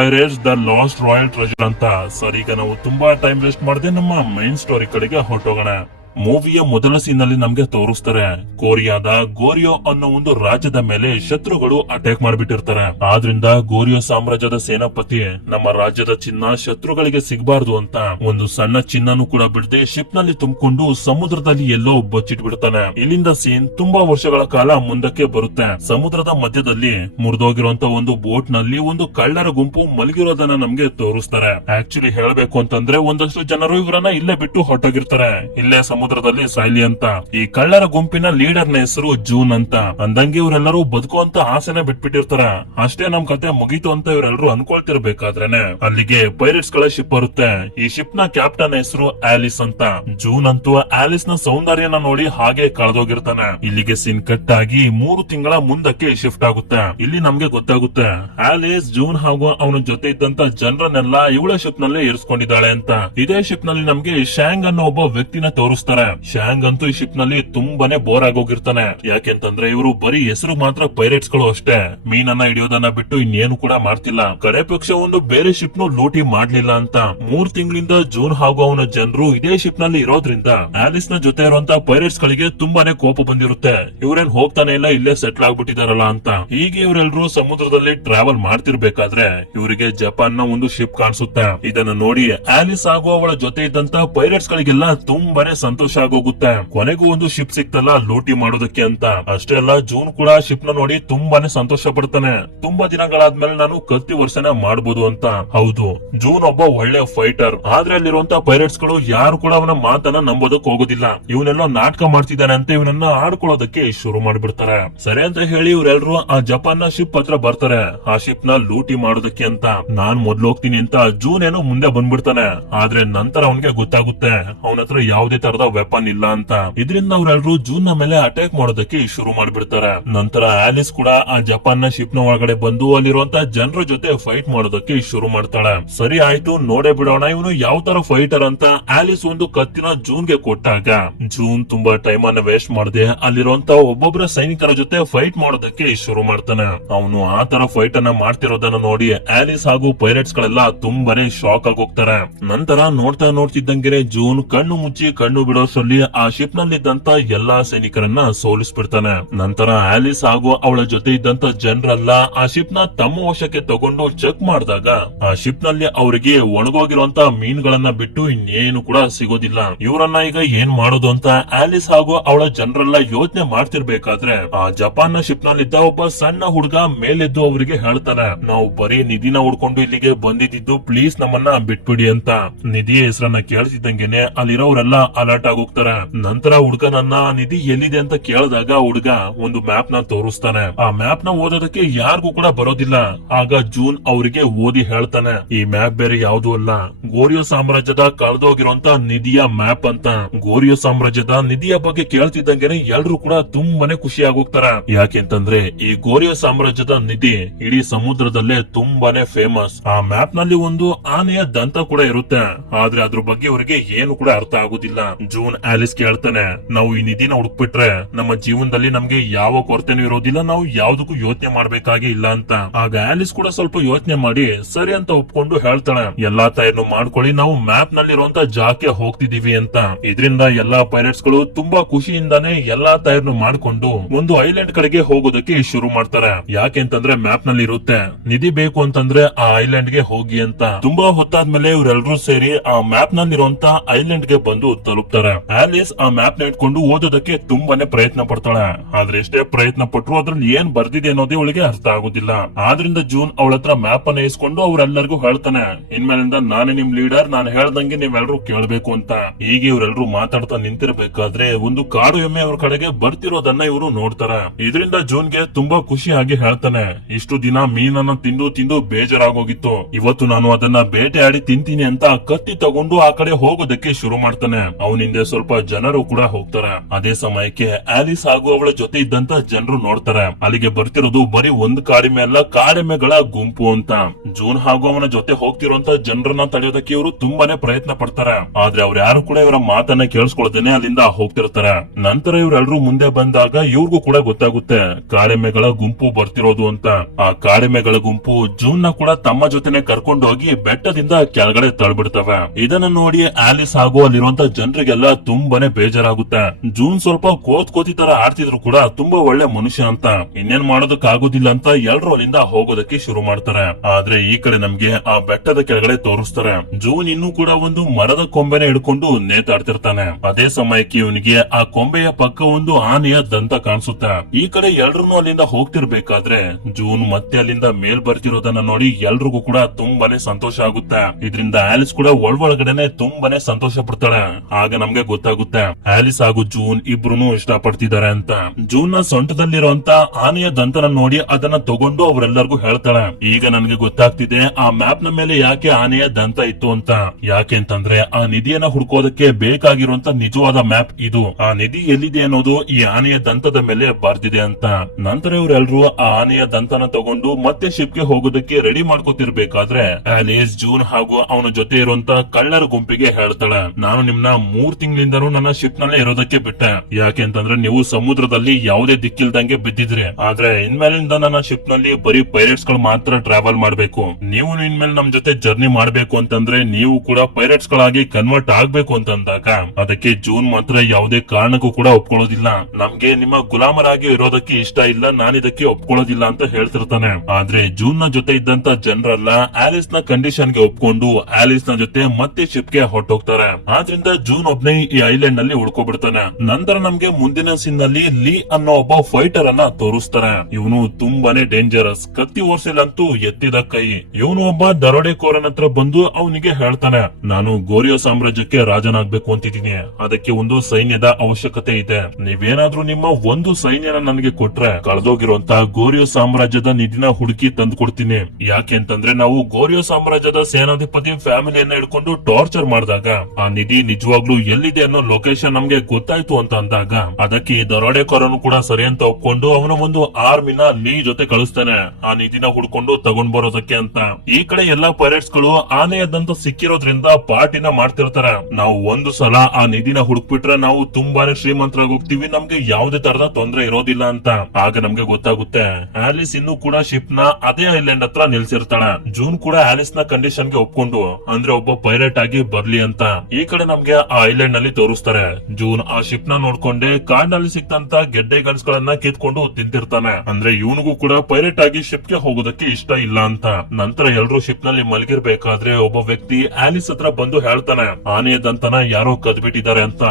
Pirates the last royal treasure ಅಂತ. Sir, ಈಗ ನಾವು ತುಂಬಾ ಟೈಮ್ ವೇಸ್ಟ್ ಮಾಡದೆ ನಮ್ಮ ಮೈನ್ ಸ್ಟೋರಿ ಕಡೆಗೆ ಹೊರಟೋಗೋಣ. ಮೂವಿಯ ಮೊದಲ ಸೀನ್ ಅಲ್ಲಿ ನಮ್ಗೆ ತೋರಿಸ್ತಾರೆ ಕೊರಿಯಾದ ಗೋರಿಯೋ ಅನ್ನೋ ಒಂದು ರಾಜ್ಯದ ಮೇಲೆ ಶತ್ರುಗಳು ಅಟ್ಯಾಕ್ ಮಾಡ್ಬಿಟ್ಟಿರ್ತಾರೆ. ಆದ್ರಿಂದ ಗೋರಿಯೋ ಸಾಮ್ರಾಜ್ಯದ ಸೇನಾಪತಿ ನಮ್ಮ ರಾಜ್ಯದ ಚಿನ್ನ ಶತ್ರುಗಳಿಗೆ ಸಿಗಬಾರ್ದು ಅಂತ ಒಂದು ಸಣ್ಣ ಚಿನ್ನನು ಕೂಡ ಬಿಡದೆ ಶಿಪ್ ನಲ್ಲಿ ತುಂಬಿಕೊಂಡು ಸಮುದ್ರದಲ್ಲಿ ಎಲ್ಲೋ ಬಚ್ಚಿಟ್ಬಿಡ್ತಾನೆ. ಇಲ್ಲಿಂದ ಸೀನ್ ತುಂಬಾ ವರ್ಷಗಳ ಕಾಲ ಮುಂದಕ್ಕೆ ಬರುತ್ತೆ. ಸಮುದ್ರದ ಮಧ್ಯದಲ್ಲಿ ಮುರಿದೋಗಿರುವಂತ ಒಂದು ಬೋಟ್ ನಲ್ಲಿ ಒಂದು ಕಳ್ಳರ ಗುಂಪು ಮಲಗಿರೋದನ್ನ ನಮ್ಗೆ ತೋರಿಸ್ತಾರೆ. ಆಕ್ಚುಲಿ ಹೇಳ್ಬೇಕು ಅಂತಂದ್ರೆ ಒಂದಷ್ಟು ಜನರು ಇವರನ್ನ ಇಲ್ಲೇ ಬಿಟ್ಟು ಹೊರಟೋಗಿರ್ತಾರೆ, ಇಲ್ಲೇ ಸಮುದ್ರದಲ್ಲಿ ಸಾಯ್ಲಿ ಅಂತ. ಈ ಕಳ್ಳರ ಗುಂಪಿನ ಲೀಡರ್ ನ ಹೆಸರು ಜೂನ್ ಅಂತ. ಅಂದಂಗೆ ಇವರೆಲ್ಲರೂ ಬದುಕುವಂತ ಆಸೆನೆ ಬಿಟ್ಬಿಟ್ಟಿರ್ತಾರ. ಅಷ್ಟೇ ನಮ್ ಕತೆ ಮುಗೀತು ಅಂತ ಇವರೆಲ್ಲರೂ ಅನ್ಕೊಳ್ತಿರ್ಬೇಕಾದ್ರೇನೆ ಅಲ್ಲಿಗೆ ಪೈರೇಟ್ಸ್ ಗಳ ಶಿಪ್ ಬರುತ್ತೆ. ಈ ಶಿಪ್ ನ ಕ್ಯಾಪ್ಟನ್ ಹೆಸರು ಆಲಿಸ್ ಅಂತ. ಜೂನ್ ಅಂತೂ ಆಲಿಸ್ ನ ಸೌಂದರ್ಯನ ನೋಡಿ ಹಾಗೆ ಕಳೆದೋಗಿರ್ತಾನೆ. ಇಲ್ಲಿಗೆ ಸೀನ್ ಕಟ್ ಆಗಿ 3 ತಿಂಗಳ ಮುಂದಕ್ಕೆ ಶಿಫ್ಟ್ ಆಗುತ್ತೆ. ಇಲ್ಲಿ ನಮ್ಗೆ ಗೊತ್ತಾಗುತ್ತೆ ಆಲಿಸ್ ಜೂನ್ ಹಾಗೂ ಅವನ ಜೊತೆ ಇದ್ದಂತ ಜನರನ್ನೆಲ್ಲ ಇವಳ ಶಿಪ್ ನಲ್ಲೇ ಇರಿಸ್ಕೊಂಡಿದ್ದಾಳೆ ಅಂತ. ಇದೇ ಶಿಪ್ ನಲ್ಲಿ ನಮ್ಗೆ ಶಾಂಗ್ ಅನ್ನೋ ಒಬ್ಬ ವ್ಯಕ್ತಿನ ತೋರಿಸ್ತಾರೆ. ಶಾಂಗ್ ಅಂತೂ ಈ ಶಿಪ್ ನಲ್ಲಿ ತುಂಬಾನೇ ಬೋರ್ ಆಗೋಗಿರ್ತಾನೆ. ಯಾಕೆಂತಂದ್ರೆ ಇವರು ಬರೀ ಹೆಸರು ಮಾತ್ರ ಪೈರೇಟ್ಸ್ ಗಳು ಅಷ್ಟೇ, ಮೀನನ್ನ ಹಿಡಿಯೋದನ್ನ ಬಿಟ್ಟು ಇನ್ನೇನು ಕೂಡ ಮಾಡ್ತಿಲ್ಲ. ಕಡೆ ಪಕ್ಷ ಒಂದು ಬೇರೆ ಶಿಪ್ ನು ಲೂಟಿ ಮಾಡ್ಲಿಲ್ಲ ಅಂತ. 3 ತಿಂಗಳಿಂದ ಜೂನ್ ಹಾಗೂ ಅವನ ಜನರು ಇದೇ ಶಿಪ್ ನಲ್ಲಿ ಇರೋದ್ರಿಂದ ಆಲಿಸ್ ನ ಜೊತೆ ಇರುವಂತ ಪೈರೇಟ್ಸ್ ಗಳಿಗೆ ತುಂಬಾನೇ ಕೋಪ ಬಂದಿರುತ್ತೆ. ಇವ್ರೇನ್ ಹೋಗ್ತಾನೆ ಇಲ್ಲ, ಇಲ್ಲೇ ಸೆಟ್ಲ್ ಆಗ್ಬಿಟ್ಟಿದಾರಲ್ಲ ಅಂತ. ಹೀಗೆ ಇವರೆಲ್ಲರೂ ಸಮುದ್ರದಲ್ಲಿ ಟ್ರಾವೆಲ್ ಮಾಡ್ತಿರ್ಬೇಕಾದ್ರೆ ಇವರಿಗೆ ಜಪಾನ್ ನ ಒಂದು ಶಿಪ್ ಕಾಣಿಸುತ್ತೆ. ಇದನ್ನ ನೋಡಿ ಆಲಿಸ್ ಹಾಗೂ ಅವಳ ಜೊತೆ ಇದ್ದಂತ ಪೈರೇಟ್ಸ್ ಗಳಿಗೆಲ್ಲ ತುಂಬಾನೇ ಸಂತೋಷ ಆಗೋಗುತ್ತೆ. ಕೊನೆಗೂ ಒಂದು ಶಿಪ್ ಸಿಕ್ತಲ್ಲ ಲೂಟಿ ಮಾಡೋದಕ್ಕೆ ಅಂತ. ಅಷ್ಟೇ ಅಲ್ಲ, ಜೂನ್ ಕೂಡ ಶಿಪ್ ನ ನೋಡಿ ತುಂಬಾನೇ ಸಂತೋಷ ಪಡ್ತಾನೆ. ತುಂಬಾ ದಿನಗಳಾದ್ಮೇಲೆ ನಾನು ಕತ್ತಿ ವರ್ಷನ ಮಾಡಬಹುದು ಅಂತ. ಹೌದು, ಜೂನ್ ಒಬ್ಬ ಒಳ್ಳೆ ಫೈಟರ್. ಆದ್ರೆ ಅಲ್ಲಿರುವಂತ ಪೈರೇಟ್ಸ್ ಗಳು ಯಾರು ಕೂಡ ಅವನ ಮಾತನ್ನ ನಂಬೋದಕ್ ಹೋಗೋದಿಲ್ಲ. ಇವನೆಲ್ಲೋ ನಾಟಕ ಮಾಡ್ತಿದ್ದಾನೆ ಅಂತ ಇವನನ್ನ ಆಡ್ಕೊಳ್ಳೋದಕ್ಕೆ ಶುರು ಮಾಡ್ಬಿಡ್ತಾರೆ. ಸರಿ ಅಂತ ಹೇಳಿ ಇವರೆಲ್ಲರೂ ಆ ಜಪಾನ್ ನ ಶಿಪ್ ಹತ್ರ ಬರ್ತಾರೆ, ಆ ಶಿಪ್ ನ ಲೂಟಿ ಮಾಡೋದಕ್ಕೆ ಅಂತ. ನಾನ್ ಮೊದ್ಲು ಹೋಗ್ತೀನಿ ಅಂತ ಜೂನ್ ಏನೋ ಮುಂದೆ ಬಂದ್ಬಿಡ್ತಾನೆ. ಆದ್ರೆ ನಂತರ ಅವನಿಗೆ ಗೊತ್ತಾಗುತ್ತೆ ಅವನ ಹತ್ರ ಯಾವುದೇ ತರದ ವೆಪನ್ ಇಲ್ಲ ಅಂತ. ಇದರಿಂದ ಅವರೆಲ್ಲರೂ ಜೂನ್ ನ ಮೇಲೆ ಅಟ್ಯಾಕ್ ಮಾಡೋದಕ್ಕೆ ಶುರು ಮಾಡ್ಬಿಡ್ತಾರೆ. ನಂತರ ಆಲಿಸ್ ಕೂಡ ಆ ಜಪಾನ್ ನ ಶಿಪ್ ನ ಒಳಗಡೆ ಬಂದು ಅಲ್ಲಿರುವಂತ ಜನರ ಜೊತೆ ಫೈಟ್ ಮಾಡೋದಕ್ಕೆ ಶುರು ಮಾಡ್ತಾಳೆ. ಸರಿ ಆಯ್ತು, ನೋಡೇ ಬಿಡೋಣ ಇವನು ಯಾವ ತರ ಫೈಟರ್ ಅಂತ ಆಲಿಸ್ ಒಂದು ಕತ್ತಿನ ಜೂನ್ ಗೆ ಕೊಟ್ಟಾಗ ಜೂನ್ ತುಂಬಾ ಟೈಮ್ ಅನ್ನ ವೇಸ್ಟ್ ಮಾಡದೆ ಅಲ್ಲಿರುವಂತ ಒಬ್ಬೊಬ್ಬರ ಸೈನಿಕರ ಜೊತೆ ಫೈಟ್ ಮಾಡೋದಕ್ಕೆ ಶುರು ಮಾಡ್ತಾನೆ. ಅವನು ಆ ತರ ಫೈಟ್ ಅನ್ನ ಮಾಡ್ತಿರೋದನ್ನ ನೋಡಿ ಆಲಿಸ್ ಹಾಗೂ ಪೈರೇಟ್ಸ್ ಗಳೆಲ್ಲ ತುಂಬಾನೇ ಶಾಕ್ ಆಗಿ ಹೋಗ್ತಾರೆ. ನಂತರ ನೋಡ್ತಿದ್ದಂಗೆ ಜೂನ್ ಕಣ್ಣು ಮುಚ್ಚಿ ಕಣ್ಣು ಬಿಡೋಷ್ರಲ್ಲಿ ಆ ಶಿಪ್ ನಲ್ಲಿದ್ದಂತ ಎಲ್ಲಾ ಸೈನಿಕರನ್ನ ಸೋಲಿಸ್ಬಿಡ್ತಾನೆ. ನಂತರ ಆಲಿಸ್ ಹಾಗೂ ಅವಳ ಜೊತೆ ಇದ್ದಂತ ಜನರೆಲ್ಲ ಆ ಶಿಪ್ ನ ತಮ್ಮ ವಶಕ್ಕೆ ತಗೊಂಡು ಚೆಕ್ ಮಾಡಿದಾಗ ಆ ಶಿಪ್ ನಲ್ಲಿ ಅವರಿಗೆ ಒಣಗೋಗಿರುವಂತ ಮೀನುಗಳನ್ನ ಬಿಟ್ಟು ಇನ್ನೇನು ಕೂಡ ಸಿಗೋದಿಲ್ಲ. ಇವರನ್ನ ಈಗ ಏನ್ ಮಾಡೋದು ಅಂತ ಆಲಿಸ್ ಹಾಗೂ ಅವಳ ಜನರೆಲ್ಲ ಯೋಚನೆ ಮಾಡ್ತಿರ್ಬೇಕಾದ್ರೆ ಆ ಜಪಾನ್ ನ ಶಿಪ್ ನಲ್ಲಿದ್ದ ಒಬ್ಬ ಸಣ್ಣ ಹುಡುಗ ಮೇಲೆದ್ದು ಅವರಿಗೆ ಹೇಳ್ತಾನೆ, ನಾವು ಬರೀ ನಿಧಿನ ಹುಡ್ಕೊಂಡು ಇಲ್ಲಿಗೆ ಬಂದಿದ್ದು, ಪ್ಲೀಸ್ ನಮ್ಮನ್ನ ಬಿಟ್ಬಿಡಿ ಅಂತ. ನಿಧಿಯ ಹೆಸರನ್ನ ಕೇಳ್ತಿದ್ದಂಗೆನೆ ಅಲ್ಲಿರೋರೆಲ್ಲ ಅಲರ್ಟ್ ಆಗೋಗ್ತಾರೆ. ನಂತರ ಹುಡುಗನನ್ನ ನಿಧಿ ಎಲ್ಲಿದೆ ಅಂತ ಕೇಳಿದಾಗ ಹುಡುಗ ಒಂದು ಮ್ಯಾಪ್ ನ ತೋರಿಸ್ತಾನೆ. ಆ ಮ್ಯಾಪ್ ನ ಓದೋದಕ್ಕೆ ಯಾರಿಗೂ ಕೂಡ ಬರೋದಿಲ್ಲ. ಆಗ ಜೂನ್ ಅವರಿಗೆ ಓದಿ ಹೇಳ್ತಾನೆ, ಈ ಮ್ಯಾಪ್ ಬೇರೆ ಯಾವ್ದು ಅಲ್ಲ, ಗೋರಿಯೋ ಸಾಮ್ರಾಜ್ಯದ ಕಳೆದೋಗಿರುವಂತ ನಿಧಿಯ ಮ್ಯಾಪ್ ಅಂತ. ಗೋರಿಯೋ ಸಾಮ್ರಾಜ್ಯದ ನಿಧಿಯ ಬಗ್ಗೆ ಕೇಳ್ತಿದ್ದಂಗೆನೆ ಎಲ್ರು ಕೂಡ ತುಂಬಾನೇ ಖುಷಿ ಆಗೋಗ್ತಾರ. ಯಾಕೆಂತಂದ್ರೆ ಈ ಗೋರಿಯೋ ಸಾಮ್ರಾಜ್ಯದ ನಿಧಿ ಇಡೀ ಸಮುದ್ರದಲ್ಲೇ ತುಂಬಾನೇ ಫೇಮಸ್. ಆ ಮ್ಯಾಪ್ ನಲ್ಲಿ ಒಂದು ಆನೆಯ ದಂತ ಕೂಡ ಇರುತ್ತೆ. ಆದ್ರೆ ಅದ್ರ ಬಗ್ಗೆ ಅವರಿಗೆ ಏನು ಕೂಡ ಅರ್ಥ ಆಗುದಿಲ್ಲ. ಜೂನ್ ಆಲಿಸ್ ಕೇಳ್ತಾನೆ, ನಾವು ಈ ನಿಧಿನ ಹುಡುಕ್ಬಿಟ್ರೆ ನಮ್ಮ ಜೀವನದಲ್ಲಿ ನಮ್ಗೆ ಯಾವ ಕೊರತೆನೂ ಇರೋದಿಲ್ಲ, ನಾವು ಯಾವ್ದಕ್ಕೂ ಯೋಚನೆ ಮಾಡ್ಬೇಕಾಗಿ ಇಲ್ಲ ಅಂತ. ಆಗ ಆಲಿಸ್ ಕೂಡ ಸ್ವಲ್ಪ ಯೋಚನೆ ಮಾಡಿ ಸರಿ ಅಂತ ಒಪ್ಕೊಂಡು ಹೇಳ್ತಾಳೆ, ಎಲ್ಲಾ ತಯಾರನ್ನು ಮಾಡ್ಕೊಳ್ಳಿ, ನಾವು ಮ್ಯಾಪ್ ನಲ್ಲಿರುವಂತ ಜಾಗಕ್ಕೆ ಹೋಗ್ತಿದೀವಿ ಅಂತ. ಇದರಿಂದ ಎಲ್ಲಾ ಪೈರೇಟ್ಸ್ ಗಳು ತುಂಬಾ ಖುಷಿಯಿಂದಾನೆ ಎಲ್ಲಾ ತಯಾರನ್ನು ಮಾಡ್ಕೊಂಡು ಒಂದು ಐಲ್ಯಾಂಡ್ ಕಡೆಗೆ ಹೋಗೋದಕ್ಕೆ ಶುರು ಮಾಡ್ತಾರೆ. ಯಾಕೆಂತಂದ್ರೆ ಮ್ಯಾಪ್ ನಲ್ಲಿ ಇರುತ್ತೆ ನಿಧಿ ಬೇಕು ಅಂತಂದ್ರೆ ಆ ಐಲ್ಯಾಂಡ್ ಗೆ ಹೋಗಿ ಅಂತ. ತುಂಬಾ ಹೊತ್ತಾದ್ಮೇಲೆ ಇವರೆಲ್ಲರೂ ಸೇರಿ ಆ ಮ್ಯಾಪ್ ನಲ್ಲಿರುವಂತ ಐಲ್ಯಾಂಡ್ ಗೆ ಬಂದು ತಲುಪ್ತಾರೆ. ಆಲಿಸ್ ಆ ಮ್ಯಾಪ್ ನ ಇಟ್ಕೊಂಡು ಓದೋದಕ್ಕೆ ತುಂಬಾನೇ ಪ್ರಯತ್ನ ಪಡ್ತಾಳೆ. ಆದ್ರೆ ಎಷ್ಟೇ ಪ್ರಯತ್ನ ಪಟ್ರು ಅದ್ರಲ್ಲಿ ಏನ್ ಬರ್ದಿದೆ ಅನ್ನೋದೇ ಅವಳಿಗೆ ಅರ್ಥ ಆಗುದಿಲ್ಲ. ಆದ್ರಿಂದ ಜೂನ್ ಅವಳ ಹತ್ರ ಮ್ಯಾಪ್ ಅನ್ನ ಇಸ್ಕೊಂಡು ಅವ್ರೆಲ್ಲರಿಗೂ ಹೇಳ್ತಾನೆ, ಇನ್ಮೇಲಿಂದ ನಾನೇ ನಿಮ್ ಲೀಡರ್, ನಾನು ಹೇಳ್ದಂಗೆ ನೀವೆಲ್ಲರೂ ಕೇಳ್ಬೇಕು ಅಂತ. ಹೀಗೆ ಇವರೆಲ್ಲರೂ ಮಾತಾಡ್ತಾ ನಿಂತಿರ್ಬೇಕಾದ್ರೆ ಒಂದು ಕಾಡು ಎಮ್ಮೆ ಅವ್ರ ಕಡೆಗೆ ಬರ್ತಿರೋದನ್ನ ಇವರು ನೋಡ್ತಾರೆ. ಇದರಿಂದ ಜೂನ್ಗೆ ತುಂಬಾ ಖುಷಿಯಾಗಿ ಹೇಳ್ತಾನೆ, ಇಷ್ಟು ದಿನ ಮೀನನ್ನ ತಿಂದು ತಿಂದು ಬೇಜಾರಾಗೋಗಿತ್ತು, ಇವತ್ತು ನಾನು ಅದನ್ನ ಬೇಟೆ ಆಡಿ ತಿಂತೀನಿ ಅಂತ ಕತ್ತಿ ತಗೊಂಡು ಆ ಕಡೆ ಹೋಗೋದಕ್ಕೆ ಶುರು ಮಾಡ್ತಾನೆ. ಅವನಿಂದ ಹಿಂದೆ ಸ್ವಲ್ಪ ಜನರು ಕೂಡ ಹೋಗ್ತಾರೆ. ಅದೇ ಸಮಯಕ್ಕೆ ಆಲಿಸ್ ಹಾಗೂ ಅವಳ ಜೊತೆ ಇದ್ದಂತ ಜನರು ನೋಡ್ತಾರೆ, ಅಲ್ಲಿಗೆ ಬರ್ತಿರೋದು ಬರೀ ಒಂದು ಕಾಡೆಮ್ಮೆ ಅಲ್ಲ, ಕಾಡೆಮ್ಮೆಗಳ ಗುಂಪು ಅಂತ. ಜೂನ್ ಹಾಗೂ ಅವನ ಜೊತೆ ಹೋಗ್ತಿರುವಂತ ಜನರನ್ನ ತಡೆಯೋದಕ್ಕೆ ಇವರು ತುಂಬಾನೇ ಪ್ರಯತ್ನ ಪಡ್ತಾರೆ. ಆದ್ರೆ ಅವ್ರು ಯಾರು ಕೂಡ ಇವರ ಮಾತನ್ನ ಕೇಳಿಸ್ಕೊಳ್ಳದೇನೆ ಅಲ್ಲಿಂದ ಹೋಗ್ತಿರ್ತಾರೆ. ನಂತರ ಇವರೆಲ್ಲರೂ ಮುಂದೆ ಬಂದಾಗ ಇವ್ರಿಗೂ ಕೂಡ ಗೊತ್ತಾಗುತ್ತೆ ಕಾಡೆಮ್ಮೆಗಳ ಗುಂಪು ಬರ್ತಿರೋದು ಅಂತ. ಆ ಕಾಡೆಮ್ಮೆಗಳ ಗುಂಪು ಜೂನ್ ನ ಕೂಡ ತಮ್ಮ ಜೊತೆನೆ ಕರ್ಕೊಂಡು ಹೋಗಿ ಬೆಟ್ಟದಿಂದ ಕೆಳಗಡೆ ತಳ್ಬಿಡ್ತವೆ. ಇದನ್ನ ನೋಡಿ ಆಲಿಸ್ ಹಾಗೂ ಅಲ್ಲಿರುವಂತ ಜನರಿಗೆಲ್ಲ ತುಂಬಾನೇ ಬೇಜಾರಾಗುತ್ತೆ. ಜೂನ್ ಸ್ವಲ್ಪ ಕೋತಿ ತರ ಆಡ್ತಿದ್ರು ಕೂಡ ತುಂಬಾ ಒಳ್ಳೆ ಮನುಷ್ಯ ಅಂತ, ಇನ್ನೇನ್ ಮಾಡೋದಕ್ ಆಗೋದಿಲ್ಲ ಅಂತ ಎಲ್ರು ಅಲ್ಲಿಂದ ಹೋಗೋದಕ್ಕೆ ಶುರು ಮಾಡ್ತಾರೆ. ಆದ್ರೆ ಈ ಕಡೆ ನಮ್ಗೆ ಆ ಬೆಟ್ಟದ ಕೆಳಗಡೆ ತೋರಿಸ್ತಾರೆ ಜೂನ್ ಇನ್ನೂ ಕೂಡ ಒಂದು ಮರದ ಕೊಂಬೆನ ಹಿಡ್ಕೊಂಡು ನೇತಾಡ್ತಿರ್ತಾನೆ. ಅದೇ ಸಮಯಕ್ಕೆ ಇವನಿಗೆ ಆ ಕೊಂಬೆಯ ಪಕ್ಕ ಒಂದು ಆನೆಯ ದಂತ ಕಾಣಿಸುತ್ತೆ. ಈ ಕಡೆ ಎಲ್ರು ಅಲ್ಲಿಂದ ಹೋಗ್ತಿರ್ಬೇಕಾದ್ರೆ ಜೂನ್ ಮತ್ತೆ ಅಲ್ಲಿಂದ ಮೇಲ್ ಬರ್ತಿರೋದನ್ನ ನೋಡಿ ಎಲ್ರಿಗೂ ಕೂಡ ತುಂಬಾನೇ ಸಂತೋಷ ಆಗುತ್ತೆ. ಇದರಿಂದ ಆಲಿಸ್ ಕೂಡ ಒಳಗಡೆನೆ ತುಂಬಾನೇ ಸಂತೋಷ ಪಡ್ತಾಳೆ. ಆಗ ನಮ್ಗೆ ಗೊತ್ತಾಗುತ್ತೆ ಆಲಿಸ್ ಹಾಗೂ ಜೂನ್ ಇಬ್ರು ಇಷ್ಟ ಪಡ್ತಿದ್ದಾರೆ ಅಂತ. ಜೂನ್ ನ ಸೊಂಟದಲ್ಲಿರುವಂತ ಆನೆಯ ದಂತನ ನೋಡಿ ಅದನ್ನ ತಗೊಂಡು ಅವರೆಲ್ಲರಿಗೂ ಹೇಳ್ತಾಳೆ, ಈಗ ನನ್ಗೆ ಗೊತ್ತಾಗ್ತಿದೆ ಆ ಮ್ಯಾಪ್ ನ ಮೇಲೆ ಯಾಕೆ ಆನೆಯ ದಂತ ಇತ್ತು ಅಂತ. ಯಾಕೆ ಅಂತಂದ್ರೆ ಆ ನಿಧಿಯನ್ನ ಹುಡ್ಕೋದಕ್ಕೆ ಬೇಕಾಗಿರುವಂತ ನಿಜವಾದ ಮ್ಯಾಪ್ ಇದು. ಆ ನಿಧಿ ಎಲ್ಲಿದೆ ಅನ್ನೋದು ಈ ಆನೆಯ ದಂತದ ಮೇಲೆ ಬರ್ದಿದೆ ಅಂತ. ನಂತರ ಇವರೆಲ್ಲರೂ ಆ ಆನೆಯ ದಂತನ ತಗೊಂಡು ಮತ್ತೆ ಶಿಪ್ ಗೆ ಹೋಗೋದಕ್ಕೆ ರೆಡಿ ಮಾಡ್ಕೋತಿರ್ಬೇಕಾದ್ರೆ ಆಲಿಸ್ ಜೂನ್ ಹಾಗೂ ಅವನ ಜೊತೆ ಇರುವಂತ ಕಳ್ಳರ ಗುಂಪಿಗೆ ಹೇಳ್ತಾಳೆ, ನಾನು ನಿಮ್ನ 3 ತಿಂಗಳಿಂದನೂ ನನ್ನ ಶಿಪ್ ನಲ್ಲೇ ಇರೋದಕ್ಕೆ ಬಿಟ್ಟೆ. ಯಾಕೆ ಅಂತಂದ್ರೆ ನೀವು ಸಮುದ್ರದಲ್ಲಿ ಯಾವುದೇ ದಿಕ್ಕಿಲ್ದಂಗೆ ಬಿದ್ದಿದ್ರಿ. ಆದ್ರೆ ಇನ್ಮೇಲಿಂದ ನನ್ನ ಶಿಪ್ ನಲ್ಲಿ ಬರೀ ಪೈರೇಟ್ಸ್ ಗಳು ಮಾತ್ರ ಟ್ರಾವೆಲ್ ಮಾಡ್ಬೇಕು. ನೀವು ಇನ್ಮೇಲೆ ನಮ್ ಜೊತೆ ಜರ್ನಿ ಮಾಡ್ಬೇಕು ಅಂತಂದ್ರೆ ನೀವು ಕೂಡ ಪೈರೇಟ್ಸ್ ಗಳಾಗಿ ಕನ್ವರ್ಟ್ ಆಗ್ಬೇಕು ಅಂತಂದಾಗ ಅದಕ್ಕೆ ಜೂನ್ ಮಾತ್ರ ಯಾವುದೇ ಕಾರಣಕ್ಕೂ ಕೂಡ ಒಪ್ಕೊಳ್ಳೋದಿಲ್ಲ. ನಮ್ಗೆ ನಿಮ್ಮ ಗುಲಾಮರಾಗಿ ಇರೋದಕ್ಕೆ ಇಷ್ಟ ಇಲ್ಲ, ನಾನಿದಕ್ಕೆ ಒಪ್ಕೊಳ್ಳೋದಿಲ್ಲ ಅಂತ ಹೇಳ್ತಿರ್ತಾನೆ. ಆದ್ರೆ ಜೂನ್ ನ ಜೊತೆ ಇದ್ದಂತ ಜನರೆಲ್ಲ ಆಲಿಸ್ ನ ಕಂಡೀಷನ್ ಗೆ ಒಪ್ಕೊಂಡು ಆಲಿಸ್ ನ ಜೊತೆ ಮತ್ತೆ ಶಿಪ್ ಗೆ ಹೊರಟೋಗ್ತಾರೆ. ಆದ್ರಿಂದ ಜೂನ್ ಒಬ್ನೇ ಈ ಐಲ್ಯಾಂಡ್ ನಲ್ಲಿ ಉಳ್ಕೊಬಿಡ್ತಾನೆ. ನಂತರ ನಮ್ಗೆ ಮುಂದಿನ ಸೀನ್ ನಲ್ಲಿ ಲೀ ಅನ್ನೋ ಒಬ್ಬ ಫೈಟರ್ ಅನ್ನ ತೋರಿಸ್ತಾರೆ. ಇವನು ತುಂಬಾನೇ ಡೇಂಜರಸ್, ಕತ್ತಿ ಓರ್ಸಲಂತೂ ಎತ್ತಿದ ಕೈ. ಇವನು ಒಬ್ಬ ದರೋಡೆಕೋರನ ಹತ್ರ ಬಂದು ಅವನಿಗೆ ಹೇಳ್ತಾನೆ, ನಾನು ಗೋರಿಯೋ ಸಾಮ್ರಾಜ್ಯಕ್ಕೆ ರಾಜನಾಗ್ಬೇಕು ಅಂತಿದ್ದೀನಿ, ಅದಕ್ಕೆ ಒಂದು ಸೈನ್ಯದ ಅವಶ್ಯಕತೆ ಇದೆ. ನೀವೇನಾದ್ರೂ ನಿಮ್ಮ ಒಂದು ಸೈನ್ಯನ ನನಗೆ ಕೊಟ್ರೆ ಕಳೆದೋಗಿರುವಂತ ಗೋರಿಯೋ ಸಾಮ್ರಾಜ್ಯದ ನಿಧಿನ ಹುಡುಕಿ ತಂದು ಕೊಡ್ತೀನಿ. ಯಾಕೆ ಅಂತಂದ್ರೆ ನಾವು ಗೋರಿಯೋ ಸಾಮ್ರಾಜ್ಯದ ಸೇನಾಧಿಪತಿ ಫ್ಯಾಮಿಲಿಯನ್ನ ಹಿಡ್ಕೊಂಡು ಟಾರ್ಚರ್ ಮಾಡಿದಾಗ ಆ ನಿಧಿ ನಿಜವಾಗ್ಲೂ ಎಲ್ಲಿದೆ ಅನ್ನೋ ಲೊಕೇಶನ್ ನಮ್ಗೆ ಗೊತ್ತಾಯ್ತು ಅಂತ ಅಂದಾಗ ಅದಕ್ಕೆ ಈ ದರೋಡೆಕೋರನು ಕೂಡ ಸರಿ ಅಂತ ಒಪ್ಕೊಂಡು ಅವನ ಒಂದು ಆರ್ಮಿನ ಲೀ ಜೊತೆ ಕಳಿಸ್ತಾನೆ ಆ ನಿಧಿನ ಹುಡ್ಕೊಂಡು ತಗೊಂಡ್ ಬರೋದಕ್ಕೆ ಅಂತ. ಈ ಕಡೆ ಎಲ್ಲಾ ಪೈರೇಟ್ಸ್ ಗಳು ಆನೆಯದಂತ ಸಿಕ್ಕಿರೋದ್ರಿಂದ ಪಾರ್ಟಿನ ಮಾಡ್ತಿರ್ತಾರೆ. ನಾವು ಒಂದು ಸಲ ಆ ನಿಧಿನ ಹುಡುಕ್ಬಿಟ್ರೆ ನಾವು ತುಂಬಾನೇ ಶ್ರೀಮಂತರಾಗಿ ಹೋಗ್ತೀವಿ, ನಮ್ಗೆ ಯಾವುದೇ ತರದ ತೊಂದರೆ ಇರೋದಿಲ್ಲ ಅಂತ. ಆಗ ನಮ್ಗೆ ಗೊತ್ತಾಗುತ್ತೆ ಆಲಿಸ್ ಇನ್ನೂ ಕೂಡ ಶಿಪ್ ನ ಅದೇ ಐಲ್ಯಾಂಡ್ ಹತ್ರ ನಿಲ್ಸಿರ್ತಾಳೆ. ಜೂನ್ ಕೂಡ ಆಲಿಸ್ ನ ಕಂಡೀಷನ್ ಗೆ ಒಪ್ಕೊಂಡು ಅಂದ್ರೆ ಒಬ್ಬ ಪೈರೇಟ್ ಆಗಿ ಬರ್ಲಿ ಅಂತ. ಈ ಕಡೆ ನಮ್ಗೆ ಆ ಐಲ್ಯಾಂಡ್ ನಲ್ಲಿ ತೋರಿಸ್ತಾರೆ ಜೂನ್ ಆ ಶಿಪ್ ನ ನೋಡ್ಕೊಂಡೆ ಕಾಡಿನಲ್ಲಿ ಸಿಕ್ತಂತ ಗೆಡ್ಡೆ ಗಳನ್ನ ಕಿತ್ಕೊಂಡು ತಿಂತಿರ್ತಾನೆ. ಅಂದ್ರೆ ಇವನಿಗೂ ಕೂಡ ಪೈರೇಟ್ ಆಗಿ ಶಿಪ್ ಗೆ ಹೋಗೋದಕ್ಕೆ ಇಷ್ಟ ಇಲ್ಲ ಅಂತ. ನಂತರ ಎಲ್ರು ಶಿಪ್ ನಲ್ಲಿ ಮಲಗಿರ್ಬೇಕಾದ್ರೆ ಒಬ್ಬ ವ್ಯಕ್ತಿ ಆಲಿಸ್ ಹತ್ರ ಬಂದು ಹೇಳ್ತಾನೆ, ಆನೆಯ ದಂತನ ಯಾರೋ ಕದ್ಬಿಟ್ಟಿದ್ದಾರೆ ಅಂತ.